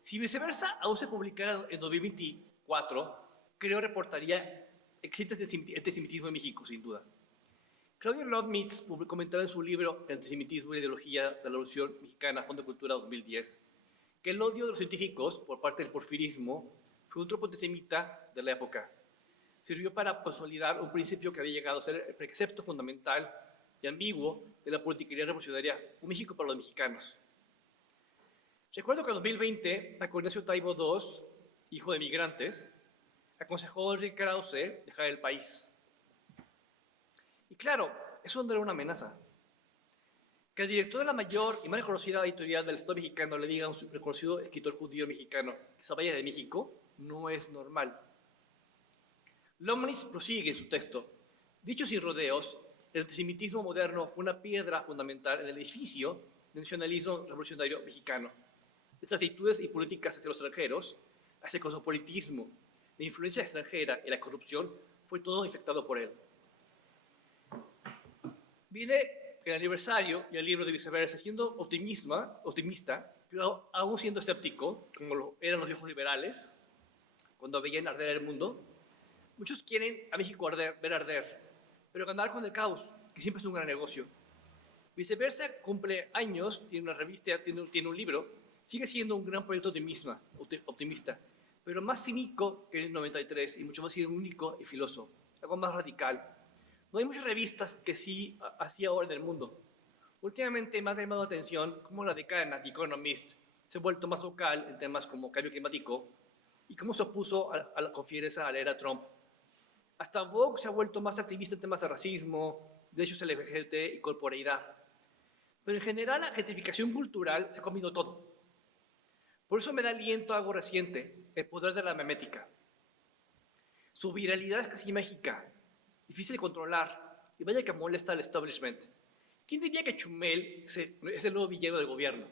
Si Viceversa aún se publicara en 2024, creo reportaría existe antisemitismo en México, sin duda. Claudia Lodmitz comentaba en su libro El antisemitismo y la ideología de la Revolución Mexicana, Fondo de Cultura 2010, que el odio de los científicos por parte del porfirismo fue un tropo antisemita de la época. Sirvió para consolidar un principio que había llegado a ser el precepto fundamental y ambiguo de la politiquería revolucionaria, un México para los mexicanos. Recuerdo que en 2020, Paco Ignacio Taibo II, hijo de migrantes, aconsejó a Enrique Krause dejar el país. Y claro, eso no era una amenaza. Que el director de la mayor y más reconocida editorial del Estado mexicano le diga a un reconocido escritor judío mexicano que se vaya de México no es normal. Lomnitz prosigue en su texto. Dicho sin rodeos, el antisemitismo moderno fue una piedra fundamental en el edificio del nacionalismo revolucionario mexicano. Estas actitudes y políticas hacia los extranjeros, hacia el cosmopolitismo, la influencia extranjera y la corrupción, fue todo infectado por él. Viene el aniversario y el libro de Viceversa, siendo optimista, pero aún siendo escéptico, como lo eran los viejos liberales, cuando veían arder el mundo. Muchos quieren a México ver arder, pero ganar con el caos, que siempre es un gran negocio. Viceversa cumple años, tiene una revista, tiene un libro, sigue siendo un gran proyecto optimista, pero más cínico que en el 93 y mucho más irónico y filoso, algo más radical. No hay muchas revistas que sí así ahora en el mundo. Últimamente me ha llamado la atención cómo la decana The Economist se ha vuelto más vocal en temas como cambio climático y cómo se opuso a la confianza a la era Trump. Hasta Vogue se ha vuelto más activista en temas de racismo, derechos LGBT y corporeidad. Pero en general la gentrificación cultural se ha comido todo. Por eso me da aliento algo reciente, el poder de la memética. Su viralidad es casi mágica, difícil de controlar, y vaya que molesta al establishment. ¿Quién diría que Chumel es el nuevo villano del gobierno?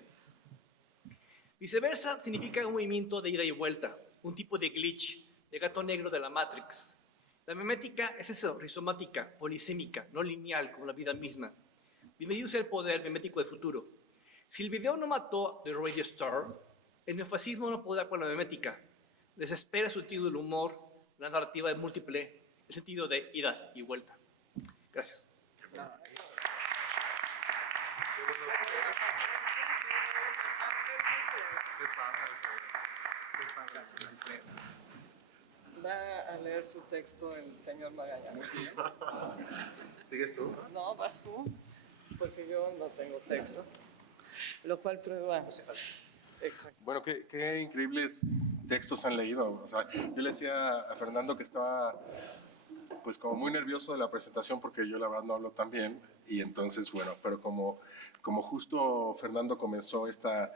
Viceversa significa un movimiento de ida y vuelta, un tipo de glitch, de gato negro de la Matrix. La memética es eso, rizomática, polisémica, no lineal como la vida misma. Bienvenido sea el poder memético del futuro. Si el video no mató The Radio Star, el neofascismo no podrá con la memética. Desespera su sentido del humor, la narrativa de múltiple, el sentido de ida y vuelta. Gracias. Va a leer su texto el señor Magallanes. ¿Sigues tú? No, vas tú, porque yo no tengo texto. Lo cual prueba. Exacto. Bueno, qué increíbles textos han leído. O sea, yo le decía a Fernando que estaba pues como muy nervioso de la presentación porque yo la verdad no hablo tan bien y entonces bueno, pero como justo Fernando comenzó esta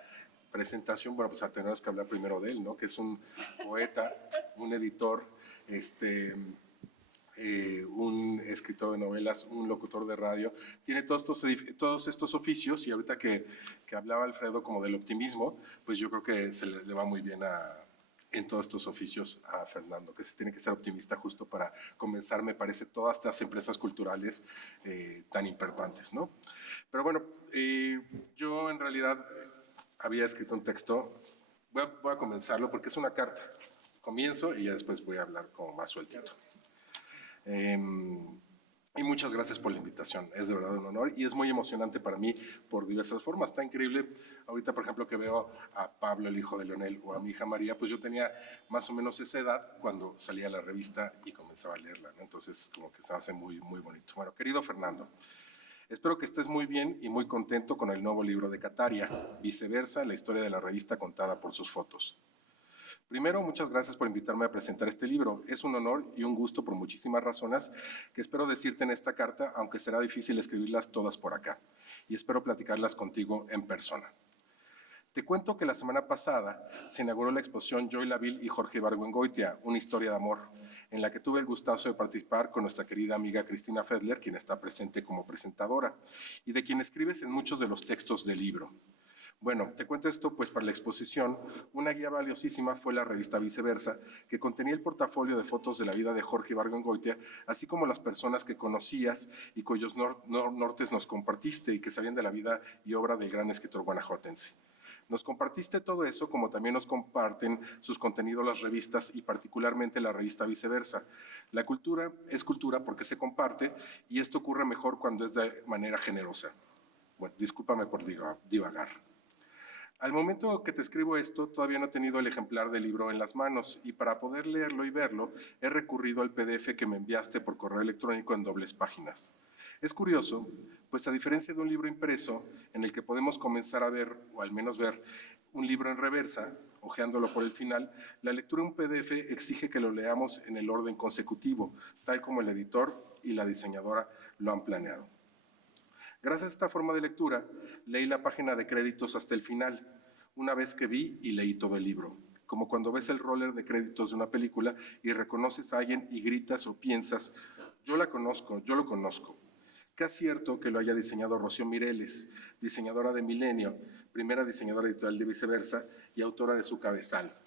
presentación, bueno, pues tenemos que hablar primero de él, ¿no? Que es un poeta, un editor, un escritor de novelas, un locutor de radio, tiene todos estos oficios y ahorita que hablaba Alfredo como del optimismo, pues yo creo que se le va muy bien en todos estos oficios a Fernando, que se tiene que ser optimista justo para comenzar, me parece, todas estas empresas culturales tan importantes, ¿no? Pero bueno, yo en realidad había escrito un texto, voy a comenzarlo porque es una carta. Comienzo y ya después voy a hablar como más sueltito. Y muchas gracias por la invitación, es de verdad un honor y es muy emocionante para mí por diversas formas. Está increíble, ahorita por ejemplo que veo a Pablo, el hijo de Leonel, o a mi hija María, pues yo tenía más o menos esa edad cuando salía la revista y comenzaba a leerla, ¿no? Entonces como que se hace muy, muy bonito. Bueno, querido Fernando, espero que estés muy bien y muy contento con el nuevo libro de Cataria, Viceversa, la historia de la revista contada por sus fotos. Primero, muchas gracias por invitarme a presentar este libro. Es un honor y un gusto por muchísimas razones que espero decirte en esta carta, aunque será difícil escribirlas todas por acá. Y espero platicarlas contigo en persona. Te cuento que la semana pasada se inauguró la exposición Joy Laville y Jorge Ibargüengoitia, una historia de amor, en la que tuve el gustazo de participar con nuestra querida amiga Cristina Fedler, quien está presente como presentadora, y de quien escribes en muchos de los textos del libro. Bueno, te cuento esto, pues para la exposición, una guía valiosísima fue la revista Viceversa, que contenía el portafolio de fotos de la vida de Jorge Ibargüengoitia, así como las personas que conocías y cuyos nortes nos compartiste y que sabían de la vida y obra del gran escritor guanajuatense. Nos compartiste todo eso, como también nos comparten sus contenidos las revistas y particularmente la revista Viceversa. La cultura es cultura porque se comparte y esto ocurre mejor cuando es de manera generosa. Bueno, discúlpame por divagar. Al momento que te escribo esto, todavía no he tenido el ejemplar del libro en las manos y para poder leerlo y verlo, he recurrido al PDF que me enviaste por correo electrónico en dobles páginas. Es curioso, pues a diferencia de un libro impreso, en el que podemos comenzar a ver, o al menos ver, un libro en reversa, hojeándolo por el final, la lectura de un PDF exige que lo leamos en el orden consecutivo, tal como el editor y la diseñadora lo han planeado. Gracias a esta forma de lectura, leí la página de créditos hasta el final, una vez que vi y leí todo el libro. Como cuando ves el roller de créditos de una película y reconoces a alguien y gritas o piensas, yo la conozco, yo lo conozco. Qué acierto que lo haya diseñado Rocío Mireles, diseñadora de Milenio, primera diseñadora editorial de Viceversa y autora de su cabezal.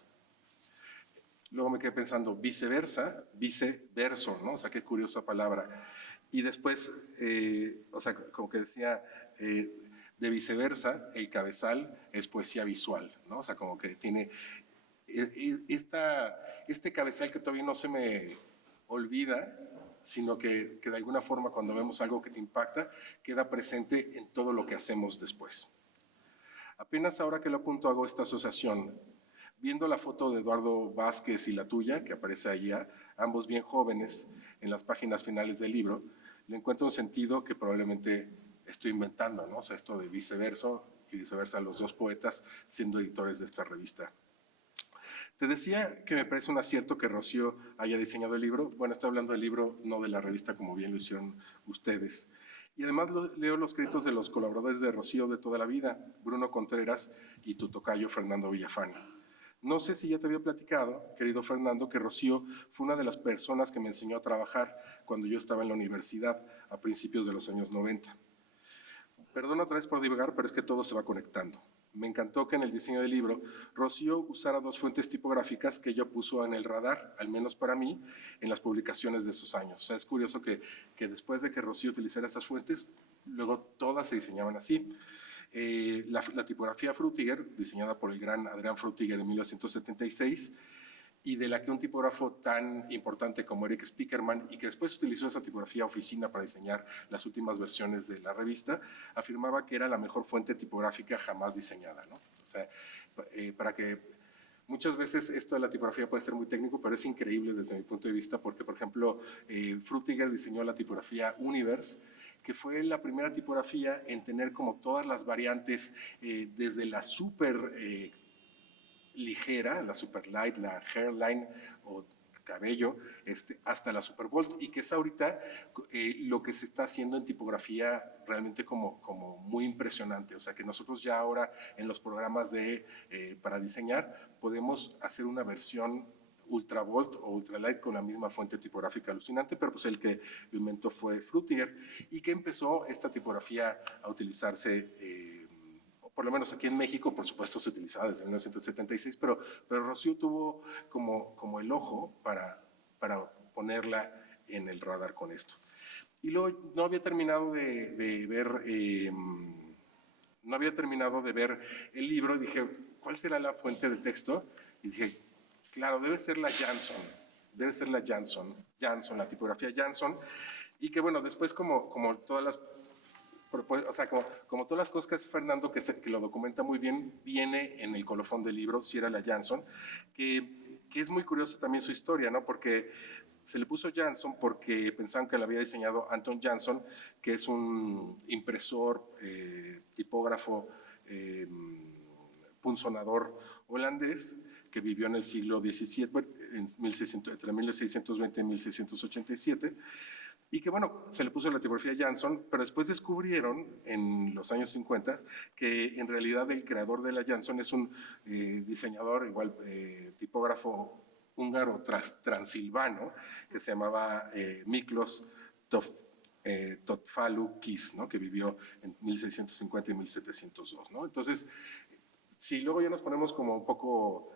Luego me quedé pensando, viceversa, viceverso, ¿no? O sea, qué curiosa palabra. Y después, o sea, como que decía, de viceversa, el cabezal es poesía visual, ¿no? O sea, como que tiene este cabezal que todavía no se me olvida, sino que de alguna forma cuando vemos algo que te impacta, queda presente en todo lo que hacemos después. Apenas ahora que lo apunto hago esta asociación, viendo la foto de Eduardo Vázquez y la tuya, que aparece allá, ambos bien jóvenes, en las páginas finales del libro, le encuentro un sentido que probablemente estoy inventando, ¿no? O sea, esto de viceverso y viceversa, los dos poetas siendo editores de esta revista. Te decía que me parece un acierto que Rocío haya diseñado el libro. Bueno, estoy hablando del libro, no de la revista, como bien lo hicieron ustedes. Y además leo los escritos de los colaboradores de Rocío de toda la vida, Bruno Contreras y tu tocayo Fernando Villafán. No sé si ya te había platicado, querido Fernando, que Rocío fue una de las personas que me enseñó a trabajar cuando yo estaba en la universidad a principios de los años 90. Perdón otra vez por divagar, pero es que todo se va conectando. Me encantó que en el diseño del libro Rocío usara dos fuentes tipográficas que ella puso en el radar, al menos para mí, en las publicaciones de esos años. O sea, es curioso que después de que Rocío utilizara esas fuentes, luego todas se diseñaban así. La tipografía Frutiger, diseñada por el gran Adrián Frutiger en 1976, y de la que un tipógrafo tan importante como Eric Spiekermann, y que después utilizó esa tipografía oficina para diseñar las últimas versiones de la revista, afirmaba que era la mejor fuente tipográfica jamás diseñada, ¿no? O sea, para que muchas veces esto de la tipografía puede ser muy técnico, pero es increíble desde mi punto de vista, porque, por ejemplo, Frutiger diseñó la tipografía Universe, que fue la primera tipografía en tener como todas las variantes, desde la super ligera, la super light, la hairline o cabello, hasta la super bold, y que es ahorita lo que se está haciendo en tipografía realmente como muy impresionante. O sea, que nosotros ya ahora en los programas para diseñar podemos hacer una versión ultra bold o ultra light con la misma fuente tipográfica alucinante, pero pues el que lo inventó fue Frutiger, y que empezó esta tipografía a utilizarse, por lo menos aquí en México, por supuesto se utilizaba desde 1976, pero Rocío tuvo como el ojo para ponerla en el radar con esto. Y luego no había terminado de ver el libro, y dije, ¿cuál será la fuente de texto? Y dije, claro, debe ser la Janson, la tipografía Janson, y que bueno, después como todas las, o sea, como todas las cosas que hace Fernando, que lo documenta muy bien, viene en el colofón del libro, si era la Janson, que es muy curiosa también su historia, ¿no? Porque se le puso Janson porque pensaban que la había diseñado Anton Janson, que es un impresor, tipógrafo, punzonador holandés, que vivió en el siglo XVII, entre 1620 y 1687, y que bueno, se le puso la tipografía Janson, pero después descubrieron en los años 50 que en realidad el creador de la Janson es un diseñador, igual tipógrafo húngaro transilvano, que se llamaba Miklos Totfalu Kiss, ¿no? Que vivió en 1650 y 1702, ¿no? Entonces, si luego ya nos ponemos como un poco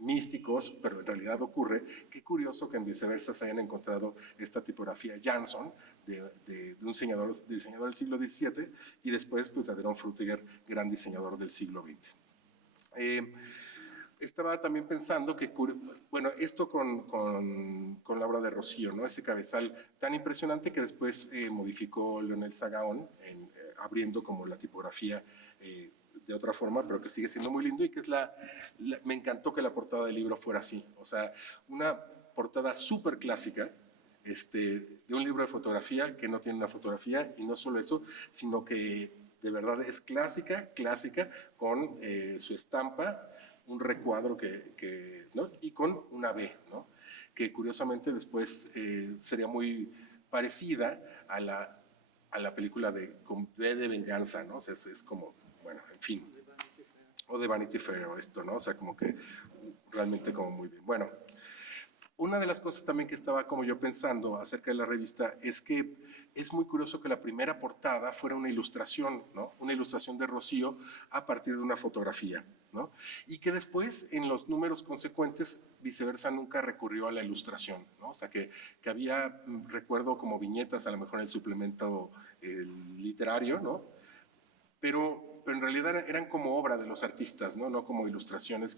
místicos, pero en realidad ocurre, qué curioso que en viceversa se hayan encontrado esta tipografía Janson de un diseñador del siglo XVII, y después pues de Adrián Frutiger, gran diseñador del siglo XX. Estaba también pensando que, bueno, esto con la obra de Rocío, ¿no? Ese cabezal tan impresionante que después modificó Leonel Sagaón, abriendo como la tipografía de otra forma, pero que sigue siendo muy lindo, y que es me encantó que la portada del libro fuera así, o sea, una portada súper clásica, de un libro de fotografía que no tiene una fotografía, y no solo eso, sino que de verdad es clásica, con su estampa, un recuadro ¿no? Y con una B, ¿no? Que curiosamente después sería muy parecida a la película de Venganza, ¿no? O sea, es como, bueno, en fin, o de Vanity Fair o esto, ¿no? O sea, como que realmente como muy bien. Bueno, una de las cosas también que estaba como yo pensando acerca de la revista es que es muy curioso que la primera portada fuera una ilustración, ¿no? Una ilustración de Rocío a partir de una fotografía, ¿no? Y que después en los números consecuentes viceversa nunca recurrió a la ilustración, ¿no? O sea, que había, recuerdo como viñetas a lo mejor en el suplemento literario, ¿no? Pero en realidad eran como obra de los artistas, ¿no? No como ilustraciones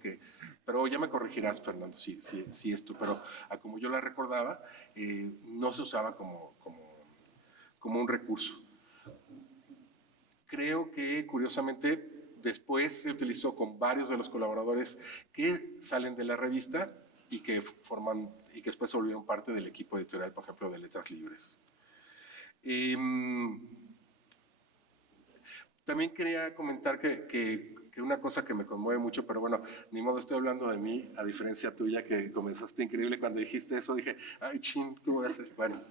pero ya me corregirás, Fernando, si esto, pero como yo la recordaba, no se usaba como un recurso. Creo que, curiosamente, después se utilizó con varios de los colaboradores que salen de la revista y que después se volvieron parte del equipo editorial, por ejemplo, de Letras Libres. También quería comentar que una cosa que me conmueve mucho, pero bueno, ni modo, estoy hablando de mí, a diferencia tuya, que comenzaste increíble cuando dijiste eso, dije, ay, chin, ¿qué voy a hacer? Bueno,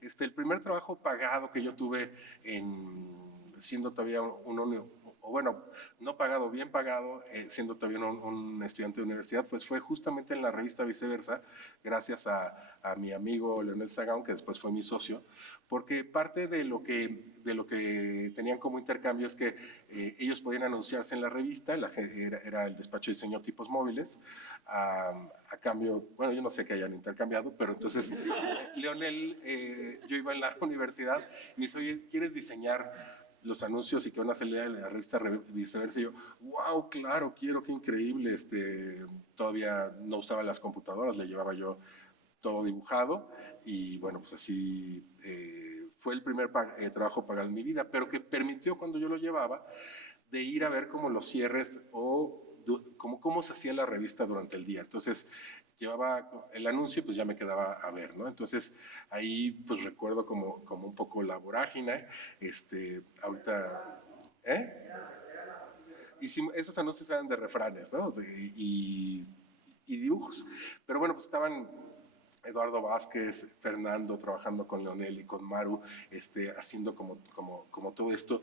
el primer trabajo pagado que yo tuve siendo todavía un o bueno, no pagado, bien pagado, siendo todavía un estudiante de universidad, pues fue justamente en la revista Viceversa, gracias a mi amigo Leonel Sagán, que después fue mi socio, porque parte de lo que tenían como intercambio es que ellos podían anunciarse en la revista, era el despacho de diseño tipos móviles, a cambio, bueno, yo no sé que hayan intercambiado, pero entonces Leonel, yo iba en la universidad y me dice, oye, ¿quieres diseñar los anuncios y que van a salir en la revista Viceversa? Y yo, wow, claro, quiero, qué increíble. Todavía no usaba las computadoras, le llevaba yo todo dibujado y bueno, pues así fue el primer trabajo pagado en mi vida, pero que permitió cuando yo lo llevaba de ir a ver como los cierres o cómo se hacía la revista durante el día. Entonces llevaba el anuncio y pues ya me quedaba a ver, ¿no? Entonces ahí pues recuerdo como un poco la vorágine, ahorita, ¿eh? Y esos anuncios eran de refranes, ¿no? Y dibujos. Pero bueno, pues estaban Eduardo Vázquez, Fernando trabajando con Leonel y con Maru, haciendo como todo esto.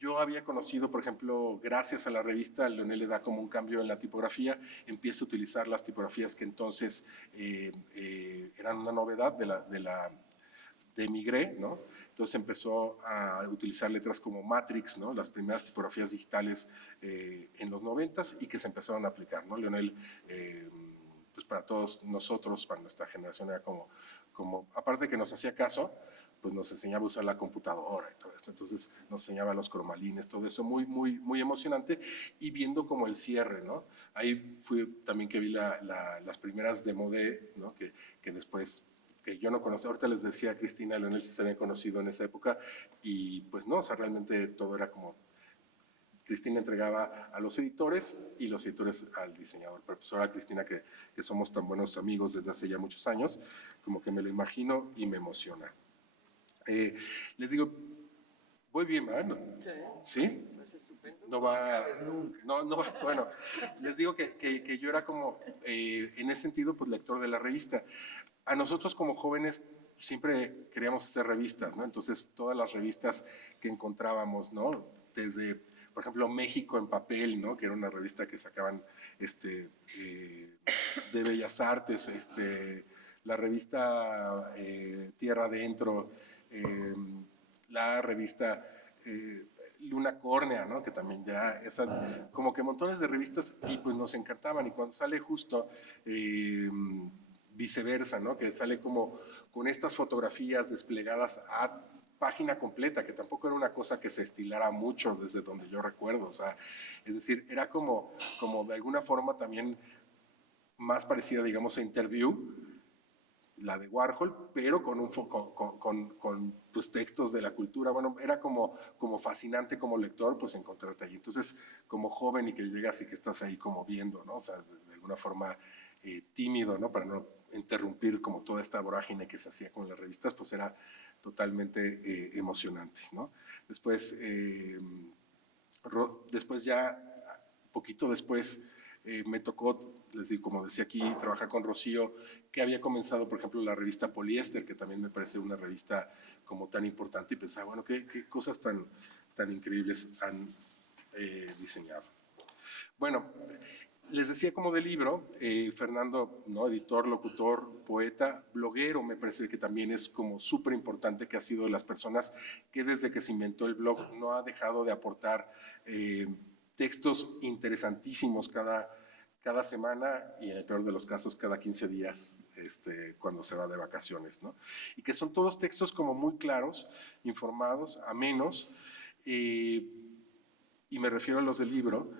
Yo había conocido, por ejemplo, gracias a la revista, Leonel le da como un cambio en la tipografía, empieza a utilizar las tipografías que entonces eran una novedad de Migré, ¿no? Entonces empezó a utilizar letras como Matrix, ¿no? Las primeras tipografías digitales en los 90s y que se empezaron a aplicar, ¿no? Leonel, pues para todos nosotros, para nuestra generación, era como aparte de que nos hacía caso, pues nos enseñaba a usar la computadora y todo esto. Entonces nos enseñaba los cromalines, todo eso muy, muy, muy emocionante y viendo como el cierre, ¿no? Ahí fue también que vi las primeras de Modé, ¿no? Que después, que yo no conocía, ahorita les decía a Cristina y Leonel si se habían conocido en esa época y pues no, o sea, realmente todo era como Cristina entregaba a los editores y los editores al diseñador. Pero pues ahora Cristina, que somos tan buenos amigos desde hace ya muchos años, como que me lo imagino y me emociona. Les digo, voy bien, ¿verdad? ¿Sí? Pues estupendo. No va, no va, bueno, les digo que yo era como, en ese sentido, pues lector de la revista. A nosotros como jóvenes siempre queríamos hacer revistas, ¿no? Entonces, todas las revistas que encontrábamos, ¿no? Desde, por ejemplo, México en papel, ¿no? Que era una revista que sacaban de Bellas Artes, la revista Tierra Adentro, la revista Luna Córnea, ¿no? Que también ya, como que montones de revistas y pues nos encantaban. Y cuando sale justo Viceversa, ¿no? Que sale como con estas fotografías desplegadas a página completa, que tampoco era una cosa que se estilara mucho desde donde yo recuerdo, o sea, es decir, era como de alguna forma también más parecida, digamos, a Interview, la de Warhol, pero con tus textos de la cultura. Bueno, era como fascinante como lector, pues encontrarte allí. Entonces, como joven y que llegas y que estás ahí como viendo, ¿no? O sea, de alguna forma tímido, ¿no? Para no interrumpir como toda esta vorágine que se hacía con las revistas, pues era totalmente emocionante, ¿no? Después ya, poquito después, me tocó, les digo, como decía aquí, trabajar con Rocío, que había comenzado, por ejemplo, la revista Poliéster, que también me parece una revista como tan importante, y pensaba, bueno, qué cosas tan increíbles han diseñado. Bueno, les decía como de libro, Fernando, ¿no? Editor, locutor, poeta, bloguero, me parece que también es como súper importante, que ha sido de las personas que desde que se inventó el blog no ha dejado de aportar textos interesantísimos cada semana y en el peor de los casos cada 15 días cuando se va de vacaciones, ¿no? Y que son todos textos como muy claros, informados, amenos, y me refiero a los del libro,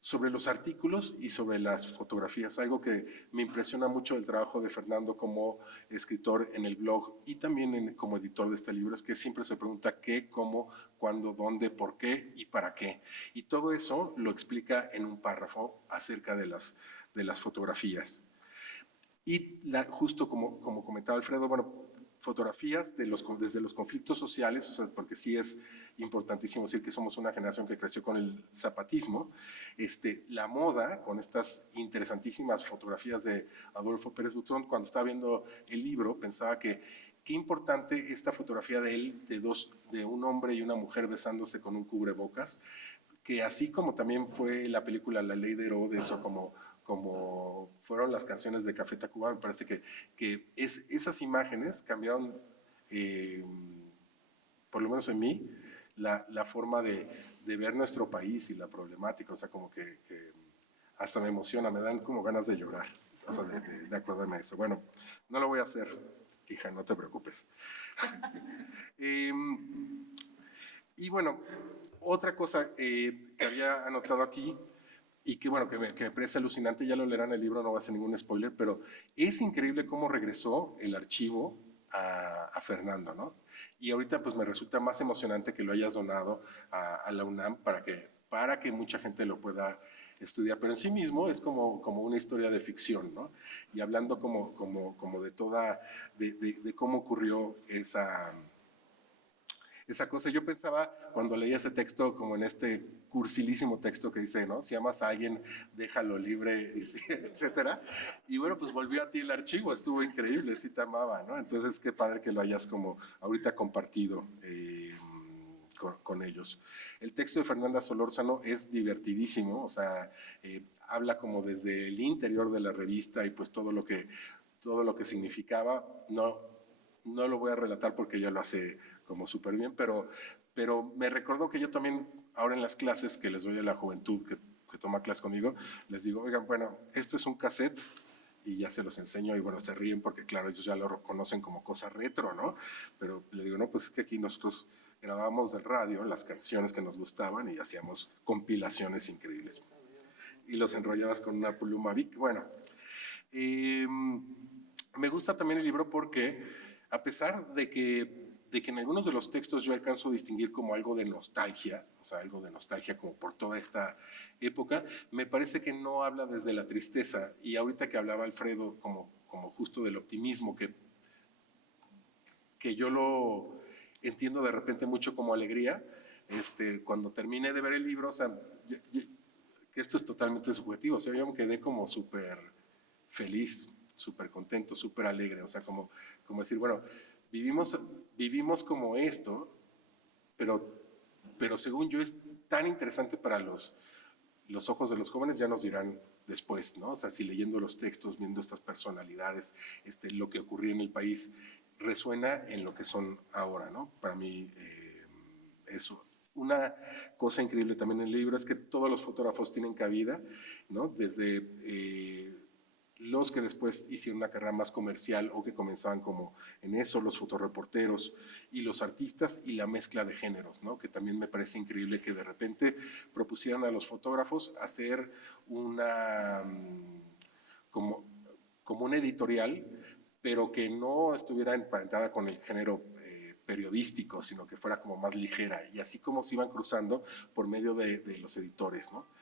sobre los artículos y sobre las fotografías, algo que me impresiona mucho del trabajo de Fernando como escritor en el blog y también como editor de este libro, es que siempre se pregunta qué, cómo, cuándo, dónde, por qué y para qué. Y todo eso lo explica en un párrafo acerca de las fotografías. Y justo como comentaba Alfredo, bueno, fotografías desde los conflictos sociales, o sea, porque sí es importantísimo decir que somos una generación que creció con el zapatismo, la moda, con estas interesantísimas fotografías de Adolfo Pérez Butrón. Cuando estaba viendo el libro, pensaba que qué importante esta fotografía de él, de un hombre y una mujer besándose con un cubrebocas, que así como también fue la película La Ley de Herodes o como fueron las canciones de Café Tacuba, me parece que esas imágenes cambiaron, por lo menos en mí, la forma de ver nuestro país y la problemática, o sea, como que hasta me emociona, me dan como ganas de llorar, o sea, de acordarme de eso. Bueno, no lo voy a hacer, hija, no te preocupes. Y bueno, otra cosa que había anotado aquí, y que bueno, que me parece alucinante, ya lo leerán en el libro, no va a ser ningún spoiler, pero es increíble cómo regresó el archivo a Fernando, ¿no? Y ahorita pues me resulta más emocionante que lo hayas donado a la UNAM para que mucha gente lo pueda estudiar, pero en sí mismo es como una historia de ficción, ¿no? Y hablando como de toda, de cómo ocurrió esa cosa. Yo pensaba cuando leía ese texto como en este cursilísimo texto que dice, ¿no? Si amas a alguien, déjalo libre, etcétera. Y bueno, pues volvió a ti el archivo, estuvo increíble, sí te amaba, ¿no? Entonces, qué padre que lo hayas como ahorita compartido con ellos. El texto de Fernanda Solórzano es divertidísimo, o sea, habla como desde el interior de la revista y pues todo lo que significaba. No lo voy a relatar porque ella lo hace como súper bien, pero me recordó que yo también, ahora en las clases que les doy a la juventud que toma clases conmigo, les digo, oigan, bueno, esto es un cassette, y ya se los enseño, y bueno, se ríen porque claro, ellos ya lo reconocen como cosa retro, ¿no? Pero les digo, no, pues es que aquí nosotros grabábamos del radio las canciones que nos gustaban y hacíamos compilaciones increíbles. Y los enrollabas con una pluma Bic. Bueno, me gusta también el libro porque, a pesar de que en algunos de los textos yo alcanzo a distinguir como algo de nostalgia, o sea, algo de nostalgia como por toda esta época, me parece que no habla desde la tristeza. Y ahorita que hablaba Alfredo como justo del optimismo, que yo lo entiendo de repente mucho como alegría, cuando terminé de ver el libro, o sea, que esto es totalmente subjetivo, o sea, yo me quedé como súper feliz, súper contento, súper alegre, o sea, como decir, bueno, vivimos como esto, pero según yo es tan interesante para los ojos de los jóvenes, ya nos dirán después, ¿no? O sea, si leyendo los textos, viendo estas personalidades, lo que ocurría en el país, resuena en lo que son ahora, ¿no? Para mí, eso. Una cosa increíble también en el libro es que todos los fotógrafos tienen cabida, ¿no? Desde los que después hicieron una carrera más comercial o que comenzaban como en eso, los fotoreporteros y los artistas, y la mezcla de géneros, ¿no? Que también me parece increíble que de repente propusieran a los fotógrafos hacer como una editorial, pero que no estuviera emparentada con el género periodístico, sino que fuera como más ligera, y así como se iban cruzando por medio de los editores, ¿no?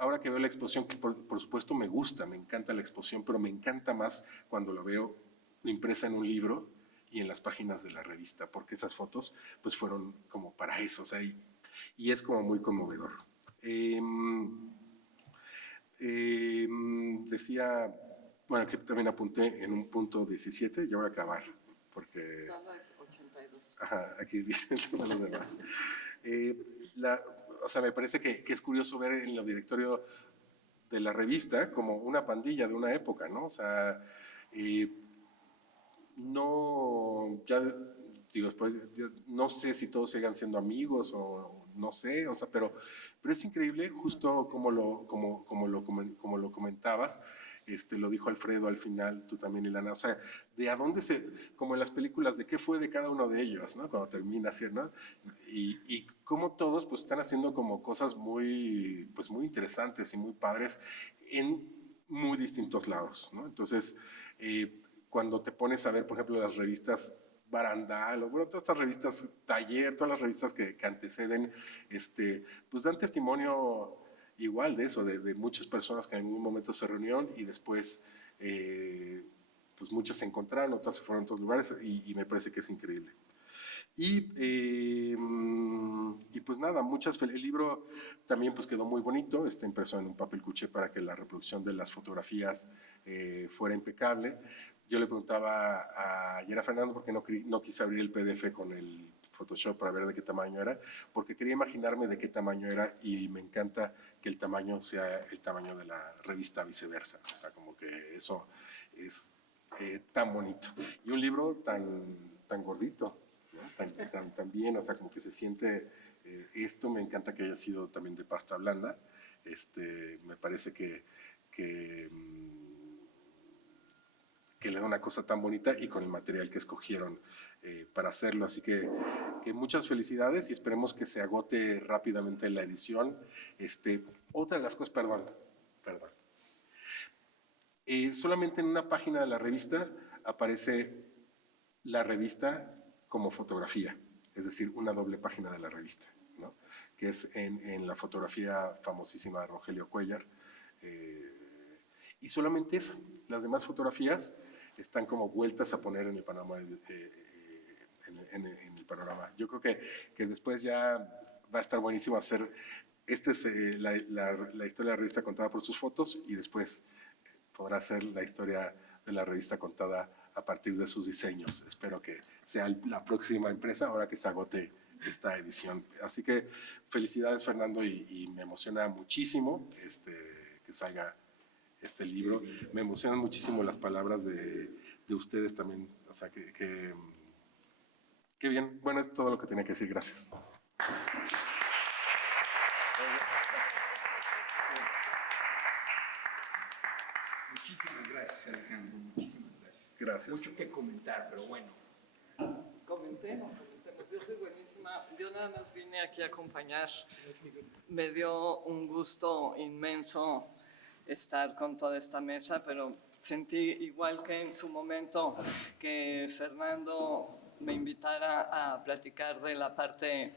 Ahora que veo la exposición, que por supuesto me gusta, me encanta la exposición, pero me encanta más cuando la veo impresa en un libro y en las páginas de la revista, porque esas fotos pues fueron como para eso, o sea, y es como muy conmovedor. Decía, bueno, que también apunté en un punto 17, ya voy a acabar, porque... Sala 82. Ajá, aquí dicen los demás. O sea, me parece que es curioso ver en el directorio de la revista como una pandilla de una época, ¿no? O sea, no, ya digo, después, no sé si todos sigan siendo amigos o no sé, o sea, pero es increíble, justo como lo comentabas, lo dijo Alfredo al final, tú también, Ilana, o sea, de a dónde como en las películas, de qué fue de cada uno de ellos, ¿no? Cuando termina así, ¿no? Y cómo todos, pues, están haciendo como cosas muy interesantes y muy padres en muy distintos lados, ¿no? Entonces, cuando te pones a ver, por ejemplo, las revistas Barandal, o bueno, todas estas revistas Taller, todas las revistas que anteceden, pues dan testimonio igual de eso, de muchas personas que en algún momento se reunieron y después, pues muchas se encontraron, otras se fueron a otros lugares, y me parece que es increíble. Y pues nada, el libro también pues quedó muy bonito, está impreso en un papel cuché para que la reproducción de las fotografías fuera impecable. Yo le preguntaba ayer a Fernando por qué no quise abrir el PDF con el Photoshop para ver de qué tamaño era, porque quería imaginarme de qué tamaño era y me encanta que el tamaño sea el tamaño de la revista Viceversa. O sea, como que eso es tan bonito. Y un libro tan gordito, ¿no? tan bien, o sea, como que se siente, esto me encanta que haya sido también de pasta blanda, me parece que le da una cosa tan bonita y con el material que escogieron para hacerlo. Así que muchas felicidades y esperemos que se agote rápidamente la edición. Otra de las cosas, perdón. Solamente en una página de la revista aparece la revista como fotografía, es decir, una doble página de la revista, ¿no? Que es en la fotografía famosísima de Rogelio Cuellar. Y solamente esa. Las demás fotografías están como vueltas a poner en el panorama. En el panorama. Yo creo que después ya va a estar buenísimo hacer, es la historia de la revista contada por sus fotos y después podrá ser la historia de la revista contada a partir de sus diseños. Espero que sea la próxima empresa ahora que se agote esta edición. Así que felicidades, Fernando, y me emociona muchísimo que salga este libro. Me emocionan muchísimo las palabras de ustedes también. O sea, qué bien. Bueno, es todo lo que tenía que decir. Gracias. Muchísimas gracias, Alejandro. Muchísimas gracias. Gracias. Mucho que comentar, pero bueno. Comentemos. Yo soy buenísima. Yo nada más vine aquí a acompañar. Me dio un gusto inmenso estar con toda esta mesa, pero sentí igual que en su momento que Fernando me invitara a platicar de la parte,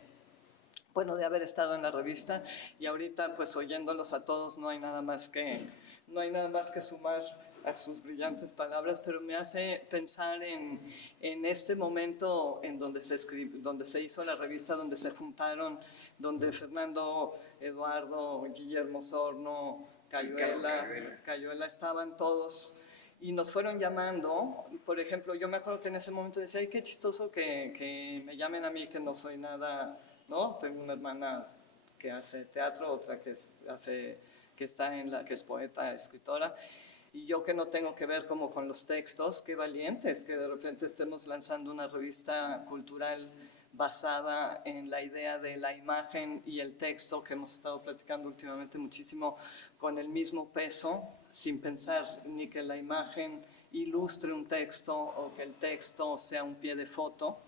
bueno, de haber estado en la revista, y ahorita pues oyéndolos a todos no hay nada más que sumar a sus brillantes palabras, pero me hace pensar en este momento en donde se hizo la revista, donde se juntaron, donde Fernando, Eduardo, Guillermo Sorno, Cayuela estaban todos y nos fueron llamando. Por ejemplo, yo me acuerdo que en ese momento decía, ay, qué chistoso que me llamen a mí, que no soy nada, ¿no? Tengo una hermana que hace teatro, otra que es poeta, escritora, y yo que no tengo que ver como con los textos. Qué valientes que de repente estemos lanzando una revista cultural basada en la idea de la imagen y el texto, que hemos estado platicando últimamente muchísimo, con el mismo peso, sin pensar ni que la imagen ilustre un texto o que el texto sea un pie de foto,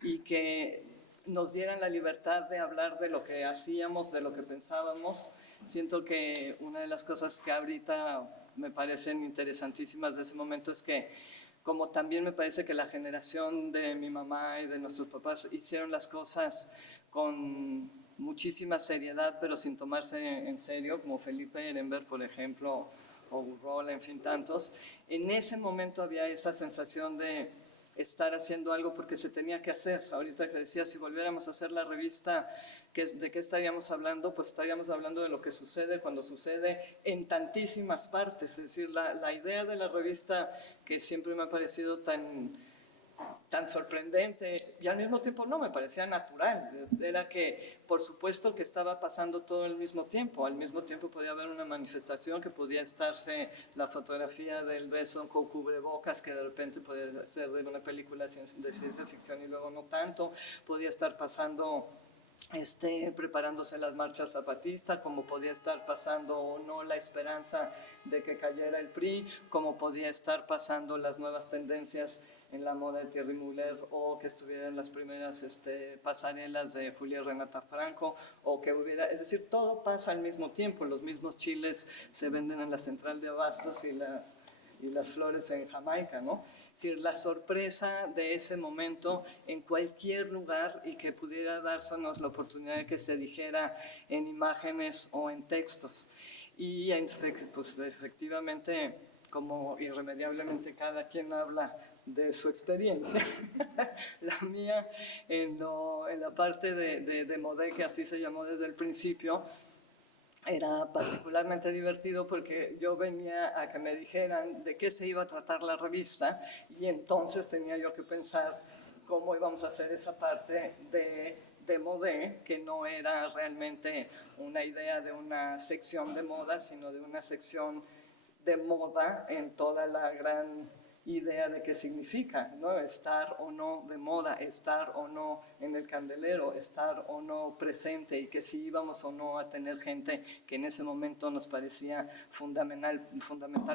y que nos dieran la libertad de hablar de lo que hacíamos, de lo que pensábamos. Siento que una de las cosas que ahorita me parecen interesantísimas de ese momento es que, como también me parece que la generación de mi mamá y de nuestros papás hicieron las cosas con muchísima seriedad, pero sin tomarse en serio, como Felipe Ehrenberg, por ejemplo, o Urrola, en fin, tantos, en ese momento había esa sensación de estar haciendo algo porque se tenía que hacer. Ahorita que decía, si volviéramos a hacer la revista, ¿de qué estaríamos hablando? Pues estaríamos hablando de lo que sucede cuando sucede en tantísimas partes. Es decir, la idea de la revista, que siempre me ha parecido tan sorprendente y al mismo tiempo no, me parecía natural, era que por supuesto que estaba pasando todo al mismo tiempo podía haber una manifestación, que podía estarse la fotografía del beso con cubrebocas, que de repente podía ser de una película de ciencia ficción y luego no tanto, podía estar pasando preparándose las marchas zapatistas, como podía estar pasando o no la esperanza de que cayera el PRI, como podía estar pasando las nuevas tendencias en la moda de Thierry Mugler, o que estuvieran las primeras pasarelas de Julia Renata Franco, o que hubiera, es decir, todo pasa al mismo tiempo. Los mismos chiles se venden en la central de abastos y las flores en Jamaica, ¿no? Es decir, la sorpresa de ese momento en cualquier lugar, y que pudiera dársenos la oportunidad de que se dijera en imágenes o en textos. Y pues efectivamente, como irremediablemente cada quien habla de su experiencia, la mía en la parte de Modé, que así se llamó desde el principio, era particularmente divertido porque yo venía a que me dijeran de qué se iba a tratar la revista, y entonces tenía yo que pensar cómo íbamos a hacer esa parte de modé, que no era realmente una idea de una sección de moda, sino de una sección de moda en toda la gran idea de qué significa, ¿no? Estar o no de moda, estar o no en el candelero, estar o no presente, y que si íbamos o no a tener gente que en ese momento nos parecía fundamental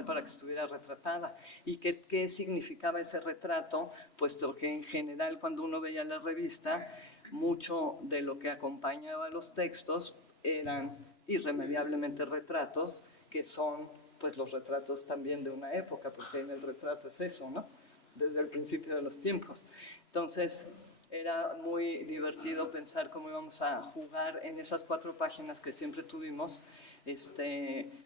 para que estuviera retratada, y qué significaba ese retrato, puesto que en general cuando uno veía la revista, mucho de lo que acompañaba los textos eran irremediablemente retratos, que son pues los retratos también de una época, porque en el retrato es eso, ¿no? Desde el principio de los tiempos. Entonces, era muy divertido pensar cómo íbamos a jugar en esas 4 páginas que siempre tuvimos,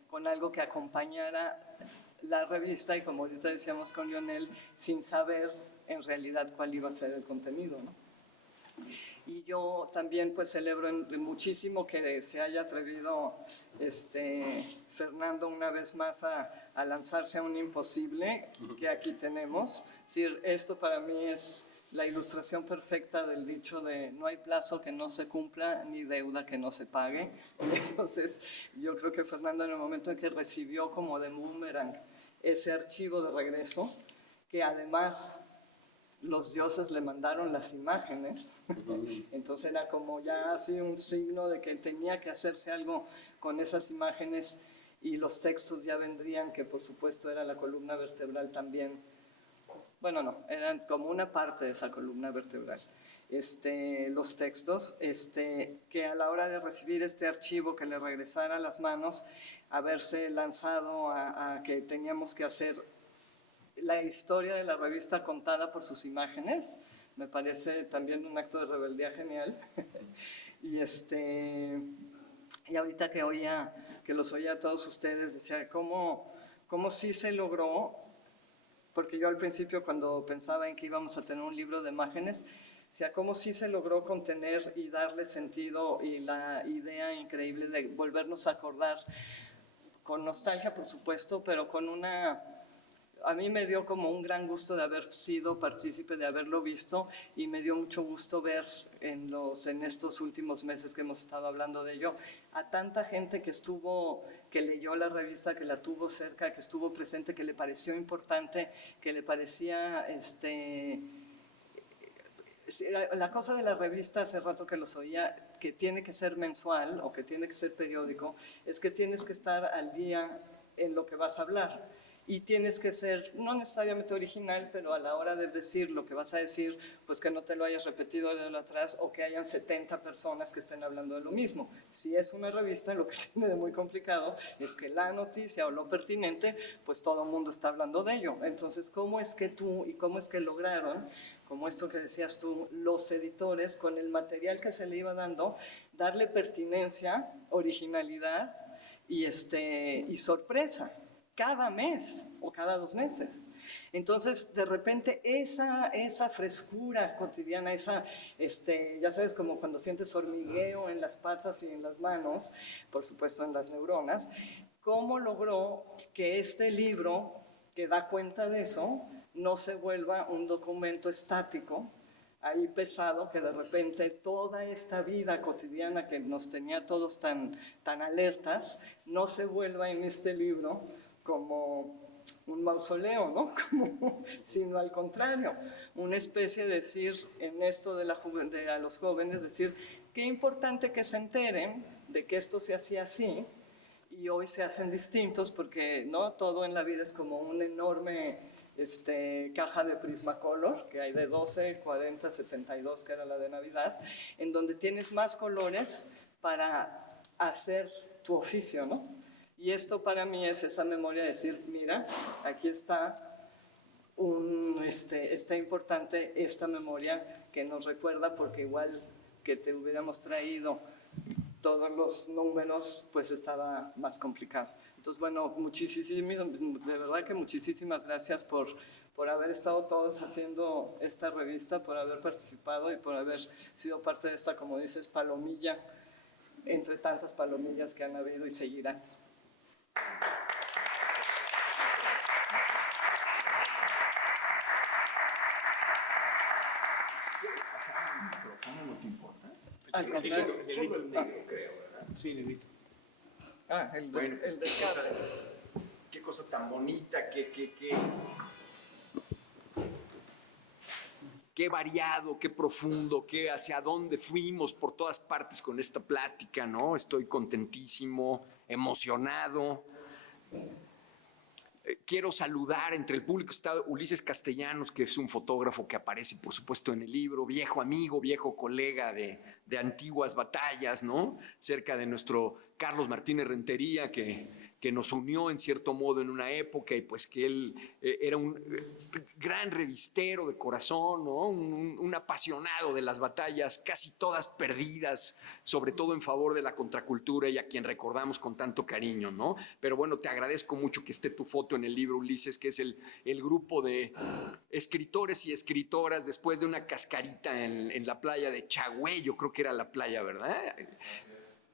con algo que acompañara la revista, y como ahorita decíamos con Lionel, sin saber en realidad cuál iba a ser el contenido, ¿no? Y yo también pues celebro muchísimo que se haya atrevido Fernando una vez más a lanzarse a un imposible que aquí tenemos. Es decir, esto para mí es la ilustración perfecta del dicho de no hay plazo que no se cumpla ni deuda que no se pague. Entonces yo creo que Fernando, en el momento en que recibió como de boomerang ese archivo de regreso, que además los dioses le mandaron las imágenes, entonces era como ya así un signo de que tenía que hacerse algo con esas imágenes, y los textos ya vendrían, que por supuesto era la columna vertebral también. Bueno, no, eran como una parte de esa columna vertebral. Los textos, que a la hora de recibir este archivo que le regresara a las manos, haberse lanzado a que teníamos que hacer la historia de la revista contada por sus imágenes, me parece también un acto de rebeldía genial. y ahorita que los oía a todos ustedes, decía cómo sí se logró, porque yo al principio cuando pensaba en que íbamos a tener un libro de imágenes, decía cómo sí se logró contener y darle sentido, y la idea increíble de volvernos a acordar, con nostalgia por supuesto, pero con una... A mí me dio como un gran gusto de haber sido partícipe, de haberlo visto, y me dio mucho gusto ver en estos últimos meses que hemos estado hablando de ello, a tanta gente que leyó la revista, que la tuvo cerca, que estuvo presente, que le pareció importante, que le parecía... La cosa de la revista, hace rato que los oía, que tiene que ser mensual o que tiene que ser periódico, es que tienes que estar al día en lo que vas a hablar. Y tienes que ser, no necesariamente original, pero a la hora de decir lo que vas a decir, pues que no te lo hayas repetido de lo atrás, o que hayan 70 personas que estén hablando de lo mismo. Si es una revista, lo que tiene de muy complicado es que la noticia o lo pertinente, pues todo el mundo está hablando de ello. Entonces, ¿cómo es que tú y cómo es que lograron, como esto que decías tú, los editores, con el material que se le iba dando, darle pertinencia, originalidad y sorpresa? Cada mes o cada 2 meses. Entonces, de repente, esa frescura cotidiana, ya sabes, como cuando sientes hormigueo en las patas y en las manos, por supuesto en las neuronas, ¿cómo logró que este libro, que da cuenta de eso, no se vuelva un documento estático, ahí pesado, que de repente toda esta vida cotidiana que nos tenía todos tan alertas, no se vuelva en este libro como un mausoleo, ¿no? Sino al contrario, una especie de decir, en esto de a los jóvenes, decir, qué importante que se enteren de que esto se hacía así y hoy se hacen distintos, porque no todo en la vida es como una enorme caja de Prismacolor, que hay de 12, 40, 72, que era la de Navidad, en donde tienes más colores para hacer tu oficio, ¿no? Y esto para mí es esa memoria de decir, mira, aquí está está importante esta memoria que nos recuerda, porque igual que te hubiéramos traído todos los números, pues estaba más complicado. Entonces, bueno, de verdad que muchísimas gracias por haber estado todos haciendo esta revista, por haber participado y por haber sido parte de esta, como dices, palomilla, entre tantas palomillas que han habido y seguirán. Al contrario. Solo el negro, creo, ¿verdad? Sí, negrito. Ah, el Bueno, de, pues, el de qué cosa tan bonita, qué variado, qué profundo, qué hacia dónde fuimos por todas partes con esta plática, ¿no? Estoy contentísimo, emocionado. Quiero saludar entre el público, está Ulises Castellanos, que es un fotógrafo que aparece, por supuesto, en el libro, viejo amigo, viejo colega de antiguas batallas, ¿no? Cerca de nuestro Carlos Martínez Rentería, que nos unió en cierto modo en una época y pues que él era un gran revistero de corazón, ¿no? Un apasionado de las batallas, casi todas perdidas, sobre todo en favor de la contracultura y a quien recordamos con tanto cariño, ¿no? Pero bueno, te agradezco mucho que esté tu foto en el libro, Ulises, que es el grupo de escritores y escritoras después de una cascarita en la playa de Chagüey, yo creo que era la playa, ¿verdad?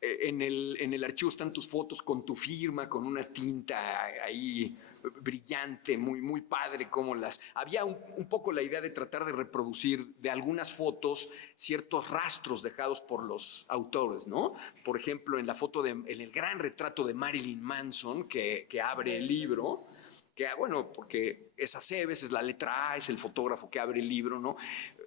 En el archivo están tus fotos con tu firma, con una tinta ahí brillante, muy, muy padre, como las... Había un poco la idea de tratar de reproducir de algunas fotos ciertos rastros dejados por los autores, ¿no? Por ejemplo, en la foto, en el gran retrato de Marilyn Manson, que abre el libro, que, bueno, porque es Aceves, es la letra A, es el fotógrafo que abre el libro, ¿no?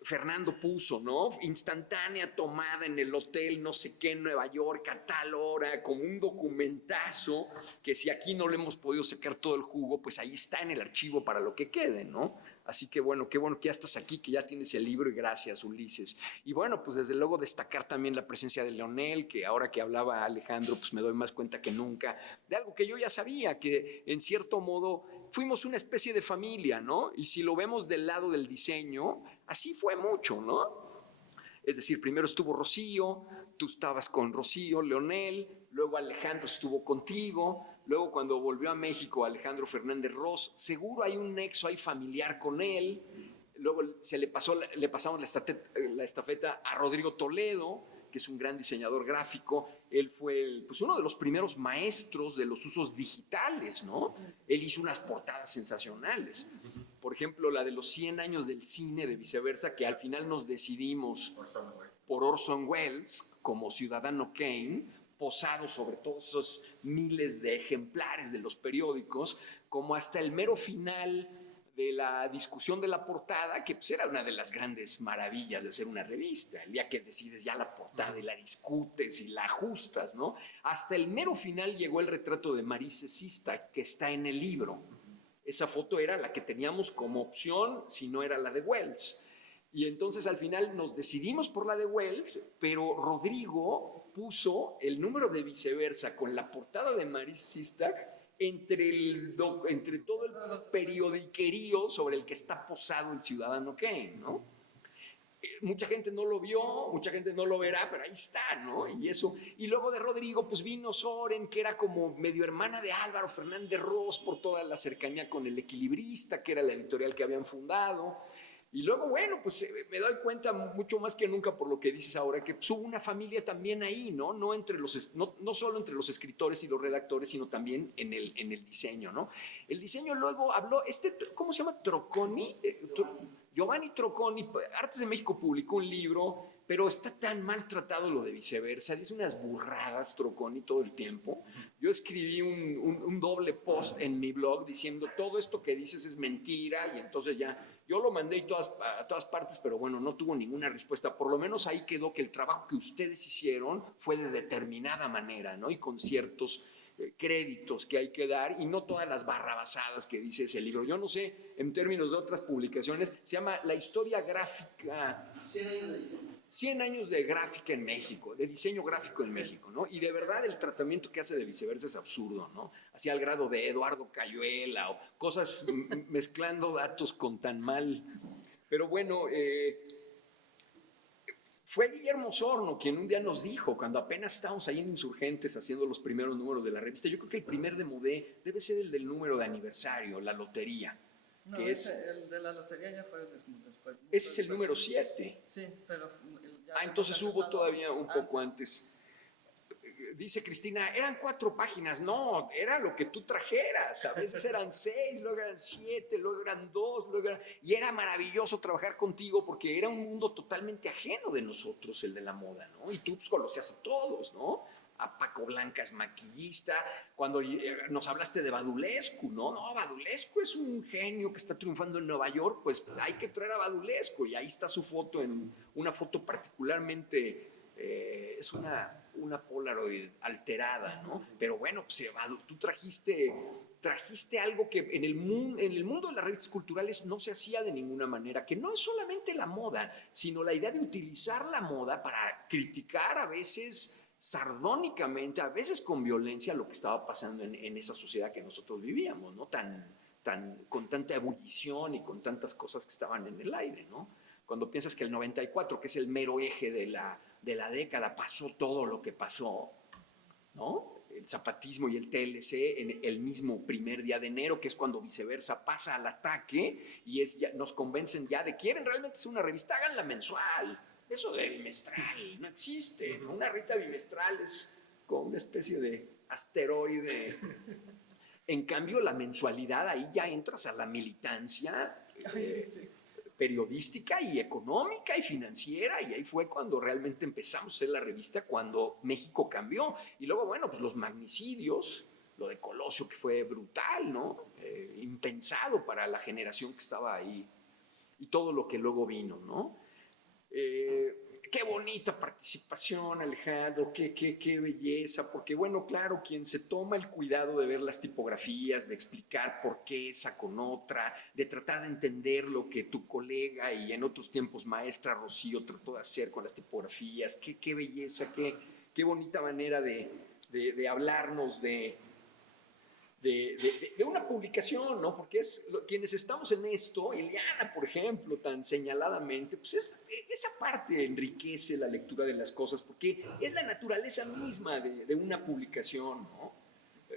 Fernando puso, ¿no? Instantánea tomada en el hotel, no sé qué, en Nueva York, a tal hora, como un documentazo, que si aquí no le hemos podido sacar todo el jugo, pues ahí está en el archivo para lo que quede, ¿no? Así que bueno, qué bueno que ya estás aquí, que ya tienes el libro y gracias, Ulises. Y bueno, pues desde luego destacar también la presencia de Leonel, que ahora que hablaba Alejandro, pues me doy más cuenta que nunca de algo que yo ya sabía, que en cierto modo fuimos una especie de familia, ¿no? Y si lo vemos del lado del diseño, así fue mucho, ¿no? Es decir, primero estuvo Rocío, tú estabas con Rocío, Leonel, luego Alejandro estuvo contigo, luego cuando volvió a México Alejandro Fernández Ross, seguro hay un nexo ahí familiar con él, luego le pasamos la estafeta a Rodrigo Toledo, que es un gran diseñador gráfico. Él fue pues, uno de los primeros maestros de los usos digitales, ¿no? Él hizo unas portadas sensacionales. Por ejemplo, la de los 100 años del cine de Viceversa, que al final nos decidimos por Orson Welles como Ciudadano Kane, posado sobre todos esos miles de ejemplares de los periódicos, como hasta el mero final de la discusión de la portada, que pues era una de las grandes maravillas de hacer una revista, el día que decides ya la portada y la discutes y la ajustas, ¿no? Hasta el mero final llegó el retrato de Marise Sista, que está en el libro. Esa foto era la que teníamos como opción, si no era la de Wells. Y entonces al final nos decidimos por la de Wells, pero Rodrigo puso el número de Viceversa con la portada de Marise Sista entre todo el periodiquerío sobre el que está posado el Ciudadano Kane, ¿no? Mucha gente no lo vio, mucha gente no lo verá, pero ahí está, ¿no? Y eso. Y luego de Rodrigo, pues vino Soren, que era como medio hermana de Álvaro Fernández Ross por toda la cercanía con El Equilibrista, que era la editorial que habían fundado. Y luego, bueno, pues me doy cuenta mucho más que nunca por lo que dices ahora, que pues, hubo una familia también ahí, ¿no? No solo entre los escritores y los redactores, sino también en el diseño, ¿no? El diseño luego habló, ¿cómo se llama? Troconi. Giovanni Troconi, Artes de México publicó un libro, pero está tan maltratado lo de Viceversa, dice unas burradas Troconi todo el tiempo. Yo escribí un doble post en mi blog diciendo todo esto que dices es mentira y entonces ya... Yo lo mandé a todas partes, pero bueno, no tuvo ninguna respuesta. Por lo menos ahí quedó que el trabajo que ustedes hicieron fue de determinada manera, ¿no? Y con ciertos créditos que hay que dar y no todas las barrabasadas que dice ese libro. Yo no sé, en términos de otras publicaciones, se llama La historia gráfica... 100 años de diseño. 100 años de gráfica en México, de diseño gráfico en México, ¿no? Y de verdad el tratamiento que hace de Viceversa es absurdo, ¿no? Así al grado de Eduardo Cayuela o cosas mezclando datos con tan mal. Pero bueno, fue Guillermo Osorno quien un día nos dijo, cuando apenas estábamos ahí en Insurgentes haciendo los primeros números de la revista, yo creo que el primer de Modé debe ser el del número de aniversario, la lotería. No, que el de la lotería ya fue después. Ese es el número 7. Sí, pero... Entonces hubo todavía un poco antes. dice Cristina, eran 4 páginas. No, era lo que tú trajeras. A veces eran 6, luego eran 7, luego eran 2, y era maravilloso trabajar contigo porque era un mundo totalmente ajeno de nosotros, el de la moda, ¿no? Y tú pues, conocías a todos, ¿no? A Paco Blancas, maquillista, cuando nos hablaste de Badulescu, ¿no? No, Badulescu es un genio que está triunfando en Nueva York, pues hay que traer a Badulescu, y ahí está su foto, en una foto particularmente, es una Polaroid alterada, ¿no? Pero bueno, pues tú trajiste algo que en el mundo de las revistas culturales no se hacía de ninguna manera, que no es solamente la moda, sino la idea de utilizar la moda para criticar a veces sardónicamente, a veces con violencia, lo que estaba pasando en esa sociedad que nosotros vivíamos, ¿no? Con tanta ebullición y con tantas cosas que estaban en el aire, ¿no? Cuando piensas que el 94, que es el mero eje de la década, pasó todo lo que pasó, ¿no? El zapatismo y el TLC en el mismo primer día de enero, que es cuando Viceversa pasa al ataque y nos convencen ya de quieren realmente ser una revista, háganla mensual. Eso de bimestral no existe, ¿no? Una revista bimestral es como una especie de asteroide. En cambio, la mensualidad, ahí ya entras a la militancia periodística y económica y financiera, y ahí fue cuando realmente empezamos a hacer la revista, cuando México cambió. Y luego, bueno, pues los magnicidios, lo de Colosio, que fue brutal, ¿no? Impensado para la generación que estaba ahí, y todo lo que luego vino, ¿no? Qué bonita participación, Alejandro, qué belleza, porque bueno, claro, quien se toma el cuidado de ver las tipografías, de explicar por qué esa con otra, de tratar de entender lo que tu colega y en otros tiempos maestra Rocío trató de hacer con las tipografías, qué belleza, qué bonita manera de hablarnos de una publicación, ¿no? Porque quienes estamos en esto, Eliana, por ejemplo, tan señaladamente, pues esa parte enriquece la lectura de las cosas, porque es la naturaleza misma de una publicación, ¿no?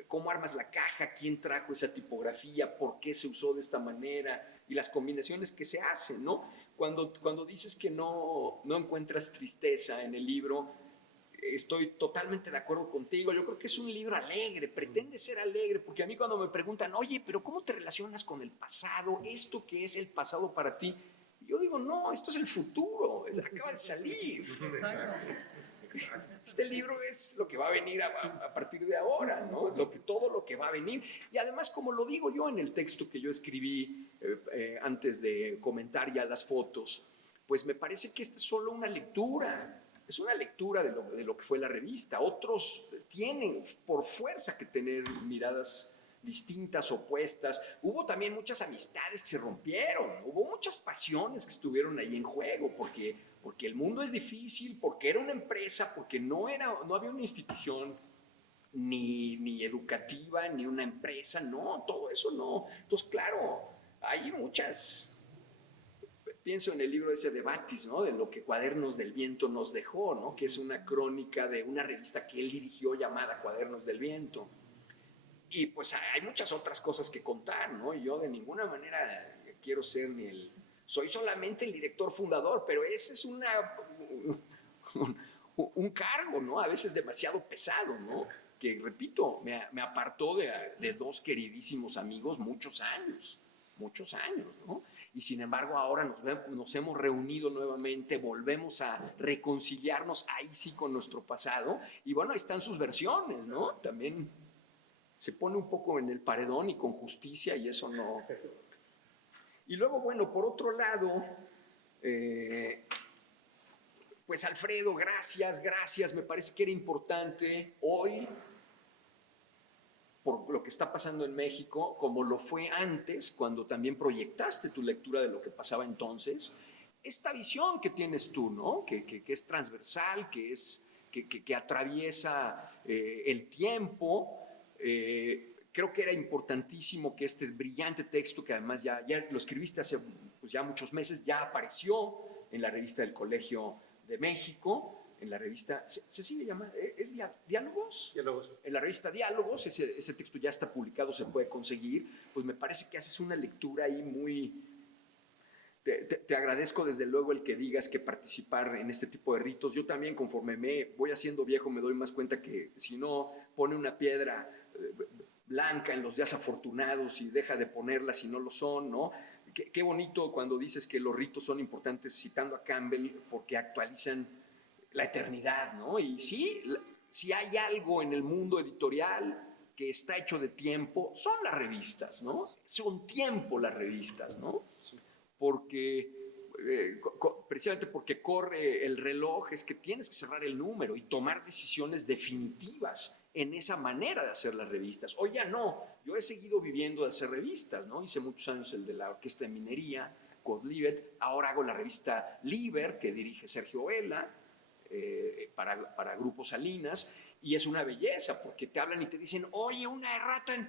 Cómo armas la caja, quién trajo esa tipografía, por qué se usó de esta manera, y las combinaciones que se hacen, ¿no? Cuando dices que no encuentras tristeza en el libro, estoy totalmente de acuerdo contigo. Yo creo que es un libro alegre, pretende ser alegre, porque a mí cuando me preguntan, oye, pero ¿cómo te relacionas con el pasado? ¿Esto qué es el pasado para ti? Yo digo, no, esto es el futuro, acaba de salir. Este libro es lo que va a venir a partir de ahora, ¿no? Todo lo que va a venir. Y además, como lo digo yo en el texto que yo escribí antes de comentar ya las fotos, pues me parece que esta es solo una lectura. Es una lectura de lo que fue la revista. Otros tienen por fuerza que tener miradas distintas, opuestas. Hubo también muchas amistades que se rompieron, hubo muchas pasiones que estuvieron ahí en juego, porque el mundo es difícil, porque era una empresa, porque no había una institución ni educativa, ni una empresa, no, todo eso no. Entonces, claro, hay muchas... Pienso en el libro ese de Batis, ¿no? De lo que Cuadernos del Viento nos dejó, ¿no? Que es una crónica de una revista que él dirigió llamada Cuadernos del Viento. Y pues hay muchas otras cosas que contar, ¿no? Y yo de ninguna manera quiero ser soy solamente el director fundador, pero ese es un cargo, ¿no? A veces demasiado pesado, ¿no? Que, repito, me apartó de 2 queridísimos amigos muchos años, ¿no? Y sin embargo ahora nos hemos reunido nuevamente, volvemos a reconciliarnos ahí sí con nuestro pasado, y bueno, ahí están sus versiones, ¿no? También se pone un poco en el paredón y con justicia, y eso no... Y luego, bueno, por otro lado, pues Alfredo, gracias, me parece que era importante hoy, por lo que está pasando en México, como lo fue antes, cuando también proyectaste tu lectura de lo que pasaba entonces, esta visión que tienes tú, ¿no? Que es transversal, que atraviesa el tiempo. Creo que era importantísimo que este brillante texto, que además ya lo escribiste hace pues ya muchos meses, ya apareció en la revista del Colegio de México, en la revista, ¿se sigue llamando? ¿Es Diálogos? Diálogos. En la revista Diálogos, ese texto ya está publicado, se puede conseguir. Pues me parece que haces una lectura ahí muy te agradezco desde luego el que digas que participar en este tipo de ritos. Yo también, conforme me voy haciendo viejo, me doy más cuenta que si no pone una piedra blanca en los días afortunados y deja de ponerla si no lo son, ¿no? Qué bonito cuando dices que los ritos son importantes, citando a Campbell, porque actualizan la eternidad, ¿no? Y sí, si hay algo en el mundo editorial que está hecho de tiempo, son las revistas, ¿no? Son tiempo las revistas, ¿no? Porque, precisamente porque corre el reloj, es que tienes que cerrar el número y tomar decisiones definitivas en esa manera de hacer las revistas. Hoy ya no, yo he seguido viviendo de hacer revistas, ¿no? Hice muchos años el de la Orquesta de Minería, Codlivet, ahora hago la revista Liber, que dirige Sergio Vela, para Grupo Salinas, y es una belleza, porque te hablan y te dicen, oye, una errata en...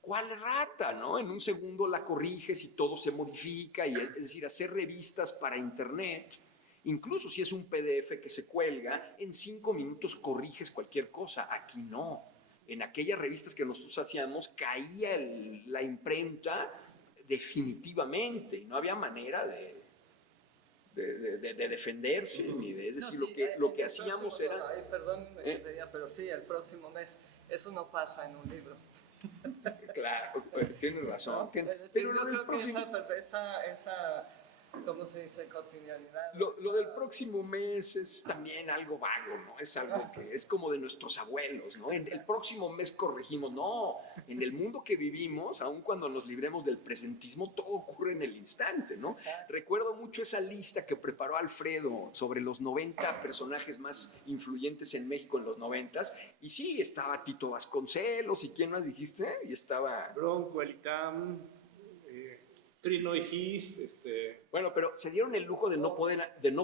¿Cuál errata? ¿No? En un segundo la corriges y todo se modifica, y es decir, hacer revistas para internet, incluso si es un PDF que se cuelga, en 5 minutos corriges cualquier cosa. Aquí no. En aquellas revistas que nosotros hacíamos caía la imprenta definitivamente, no había manera de defenderse, ni de, es decir, No, sí, lo que hacíamos era... Perdón, pero sí, el próximo mes. Eso no pasa en un libro. Claro, tienes razón. Es decir, Pero yo lo del creo que próximo... esa, ¿cómo se dice? Cotidianidad. Lo del próximo mes es también algo vago, ¿no? Es algo que es como de nuestros abuelos, ¿no? El próximo mes corregimos. No, en el mundo que vivimos, aun cuando nos libremos del presentismo, todo ocurre en el instante, ¿no? Recuerdo mucho esa lista que preparó Alfredo sobre los 90 personajes más influyentes en México en los 90s. Y sí, estaba Tito Vasconcelos, ¿y quién más dijiste? Y estaba... Bronco, Elitam, Trino y Gis, Bueno, pero se dieron el lujo de no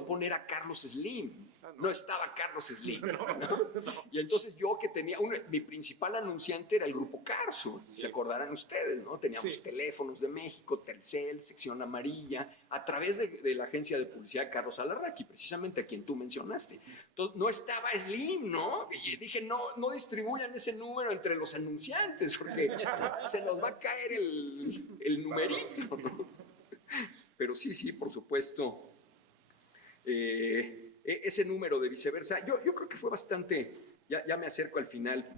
poner a Carlos Slim. No estaba Carlos Slim. ¿No? Y entonces yo que tenía, mi principal anunciante era el Grupo Carso, se acordarán ustedes, ¿no? Teníamos Teléfonos de México, Telcel, Sección Amarilla, a través de la agencia de publicidad Carlos Alarraqui, precisamente a quien tú mencionaste. Entonces no estaba Slim, ¿no? Y dije, no distribuyan ese número entre los anunciantes, porque se nos va a caer el numerito, ¿no? Pero sí, por supuesto. Ese número de Viceversa, yo creo que fue bastante, ya me acerco al final,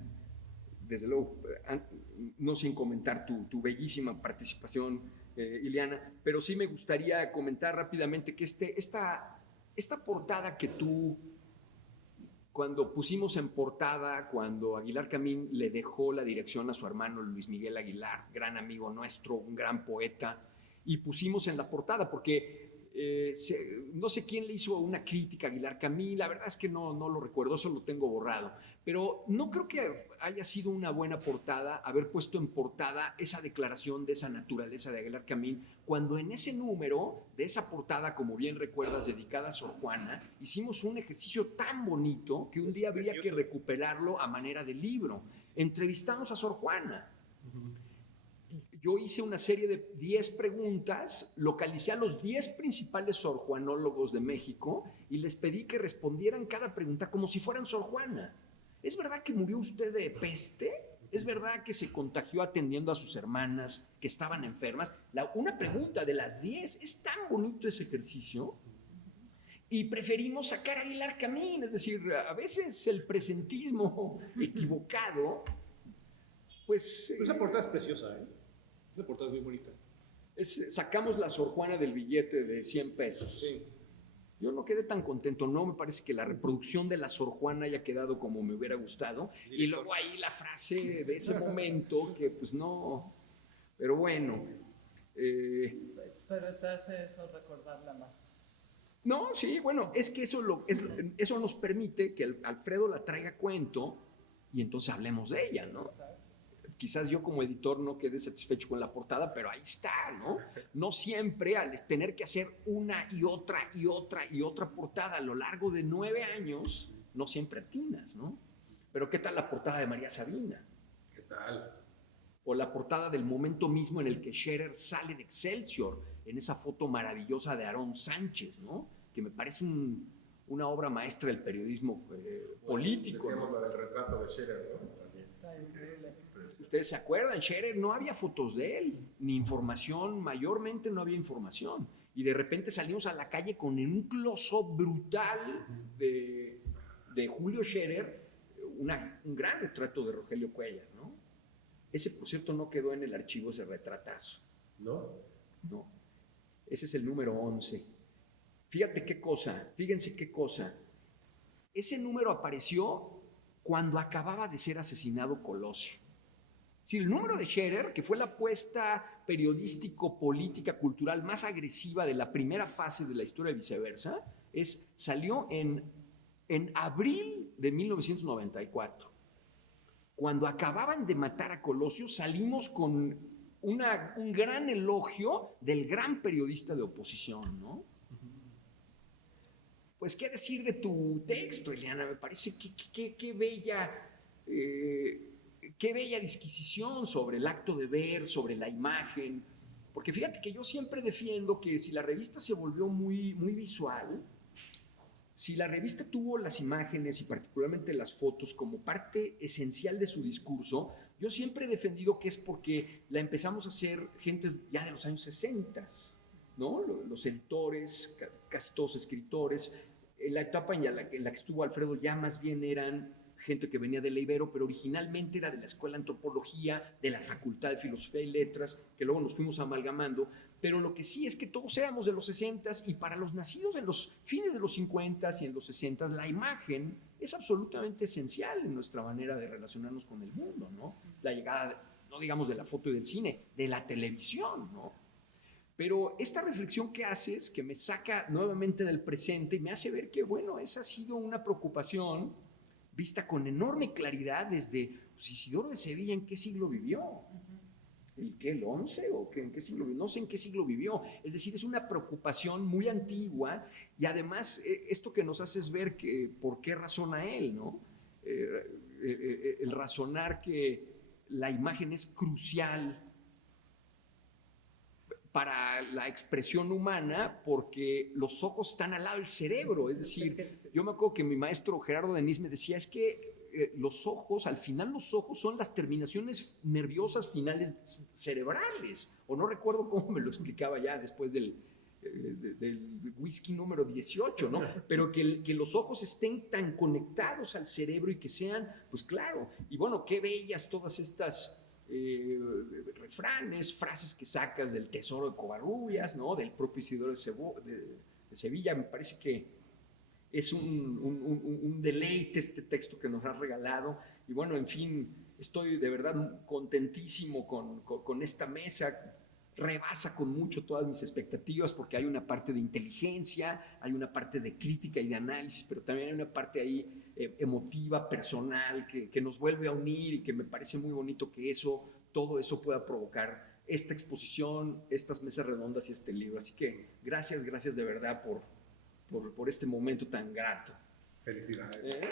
desde luego, no sin comentar tu bellísima participación, Ileana, pero sí me gustaría comentar rápidamente que esta portada que tú, cuando pusimos en portada, cuando Aguilar Camín le dejó la dirección a su hermano Luis Miguel Aguilar, gran amigo nuestro, un gran poeta, y pusimos en la portada, porque no sé quién le hizo una crítica a Aguilar Camín, la verdad es que no lo recuerdo, eso lo tengo borrado, pero no creo que haya sido una buena portada haber puesto en portada esa declaración de esa naturaleza de Aguilar Camín, cuando en ese número de esa portada, como bien recuerdas, dedicada a Sor Juana, hicimos un ejercicio tan bonito que un día habría que recuperarlo a manera de libro. Entrevistamos a Sor Juana. Yo hice una serie de 10 preguntas, localicé a los 10 principales sorjuanólogos de México y les pedí que respondieran cada pregunta como si fueran Sor Juana. ¿Es verdad que murió usted de peste? ¿Es verdad que se contagió atendiendo a sus hermanas que estaban enfermas? Una pregunta de las 10. Es tan bonito ese ejercicio. Y preferimos sacar a Aguilar Camín, es decir, a veces el presentismo equivocado, pues... Esa portada es preciosa, ¿eh? Esa portada es muy bonita. Sacamos la Sor Juana del billete de 100 pesos. Sí. Yo no quedé tan contento, no me parece que la reproducción de la Sor Juana haya quedado como me hubiera gustado. Y luego ahí la frase de ese momento, que pues no, pero bueno. Pero te hace eso recordarla más. No, sí, bueno, es que eso nos permite que Alfredo la traiga a cuento y entonces hablemos de ella, ¿no? Quizás yo como editor no quedé satisfecho con la portada, pero ahí está, ¿no? No siempre al tener que hacer una y otra portada a lo largo de 9 años, no siempre atinas, ¿no? Pero ¿qué tal la portada de María Sabina? ¿Qué tal? O la portada del momento mismo en el que Scherer sale de Excelsior, en esa foto maravillosa de Aarón Sánchez, ¿no? Que me parece una obra maestra del periodismo político. Decíamos ¿no? lo del retrato de Scherer, ¿no? También. Está increíble. Ustedes se acuerdan, Scherer no había fotos de él, ni información, mayormente no había información. Y de repente salimos a la calle con un close-up brutal de Julio Scherer, un gran retrato de Rogelio Cuellar, ¿no? Ese, por cierto, no quedó en el archivo, ese retratazo. ¿No? No. Ese es el número 11. Fíjense qué cosa. Ese número apareció cuando acababa de ser asesinado Colosio. Si el número de Scherer, que fue la apuesta periodístico-política cultural más agresiva de la primera fase de la historia de Viceversa, salió en abril de 1994. Cuando acababan de matar a Colosio, salimos con un gran elogio del gran periodista de oposición, ¿no? Pues, ¿qué decir de tu texto, Eliana? Me parece qué bella disquisición sobre el acto de ver, sobre la imagen. Porque fíjate que yo siempre defiendo que si la revista se volvió muy, muy visual, si la revista tuvo las imágenes y particularmente las fotos como parte esencial de su discurso, yo siempre he defendido que es porque la empezamos a hacer gentes ya de los años 60, ¿no? Los editores, casi todos escritores. En la etapa en la que estuvo Alfredo ya más bien eran gente que venía de la Ibero, pero originalmente era de la Escuela de Antropología, de la Facultad de Filosofía y Letras, que luego nos fuimos amalgamando. Pero lo que sí es que todos éramos de los 60s y para los nacidos en los fines de los 50s y en los 60s, la imagen es absolutamente esencial en nuestra manera de relacionarnos con el mundo, ¿no? La llegada, no digamos de la foto y del cine, de la televisión, ¿no? Pero esta reflexión que haces, que me saca nuevamente del presente y me hace ver que, bueno, esa ha sido una preocupación vista con enorme claridad desde pues, Isidoro de Sevilla, ¿en qué siglo vivió? ¿El 11 o en qué siglo vivió? No sé en qué siglo vivió. Es decir, es una preocupación muy antigua y además esto que nos hace es ver que por qué razona él, ¿no? El razonar que la imagen es crucial para la expresión humana porque los ojos están al lado del cerebro. Es decir, yo me acuerdo que mi maestro Gerardo Denis me decía, es que los ojos, al final los ojos son las terminaciones nerviosas finales cerebrales, o no recuerdo cómo me lo explicaba ya después del whisky número 18, ¿no? Pero que los ojos estén tan conectados al cerebro y que sean, pues claro, y bueno, qué bellas todas estas refranes, frases que sacas del Tesoro de Covarrubias, ¿no? Del propio Isidoro de Sevilla. Me parece que es un deleite este texto que nos has regalado. Y bueno, en fin, estoy de verdad contentísimo con esta mesa. Rebasa con mucho todas mis expectativas porque hay una parte de inteligencia, hay una parte de crítica y de análisis, pero también hay una parte ahí emotiva, personal, que nos vuelve a unir y que me parece muy bonito que todo eso pueda provocar esta exposición, estas mesas redondas y este libro. Así que gracias de verdad por este momento tan grato. Felicidades.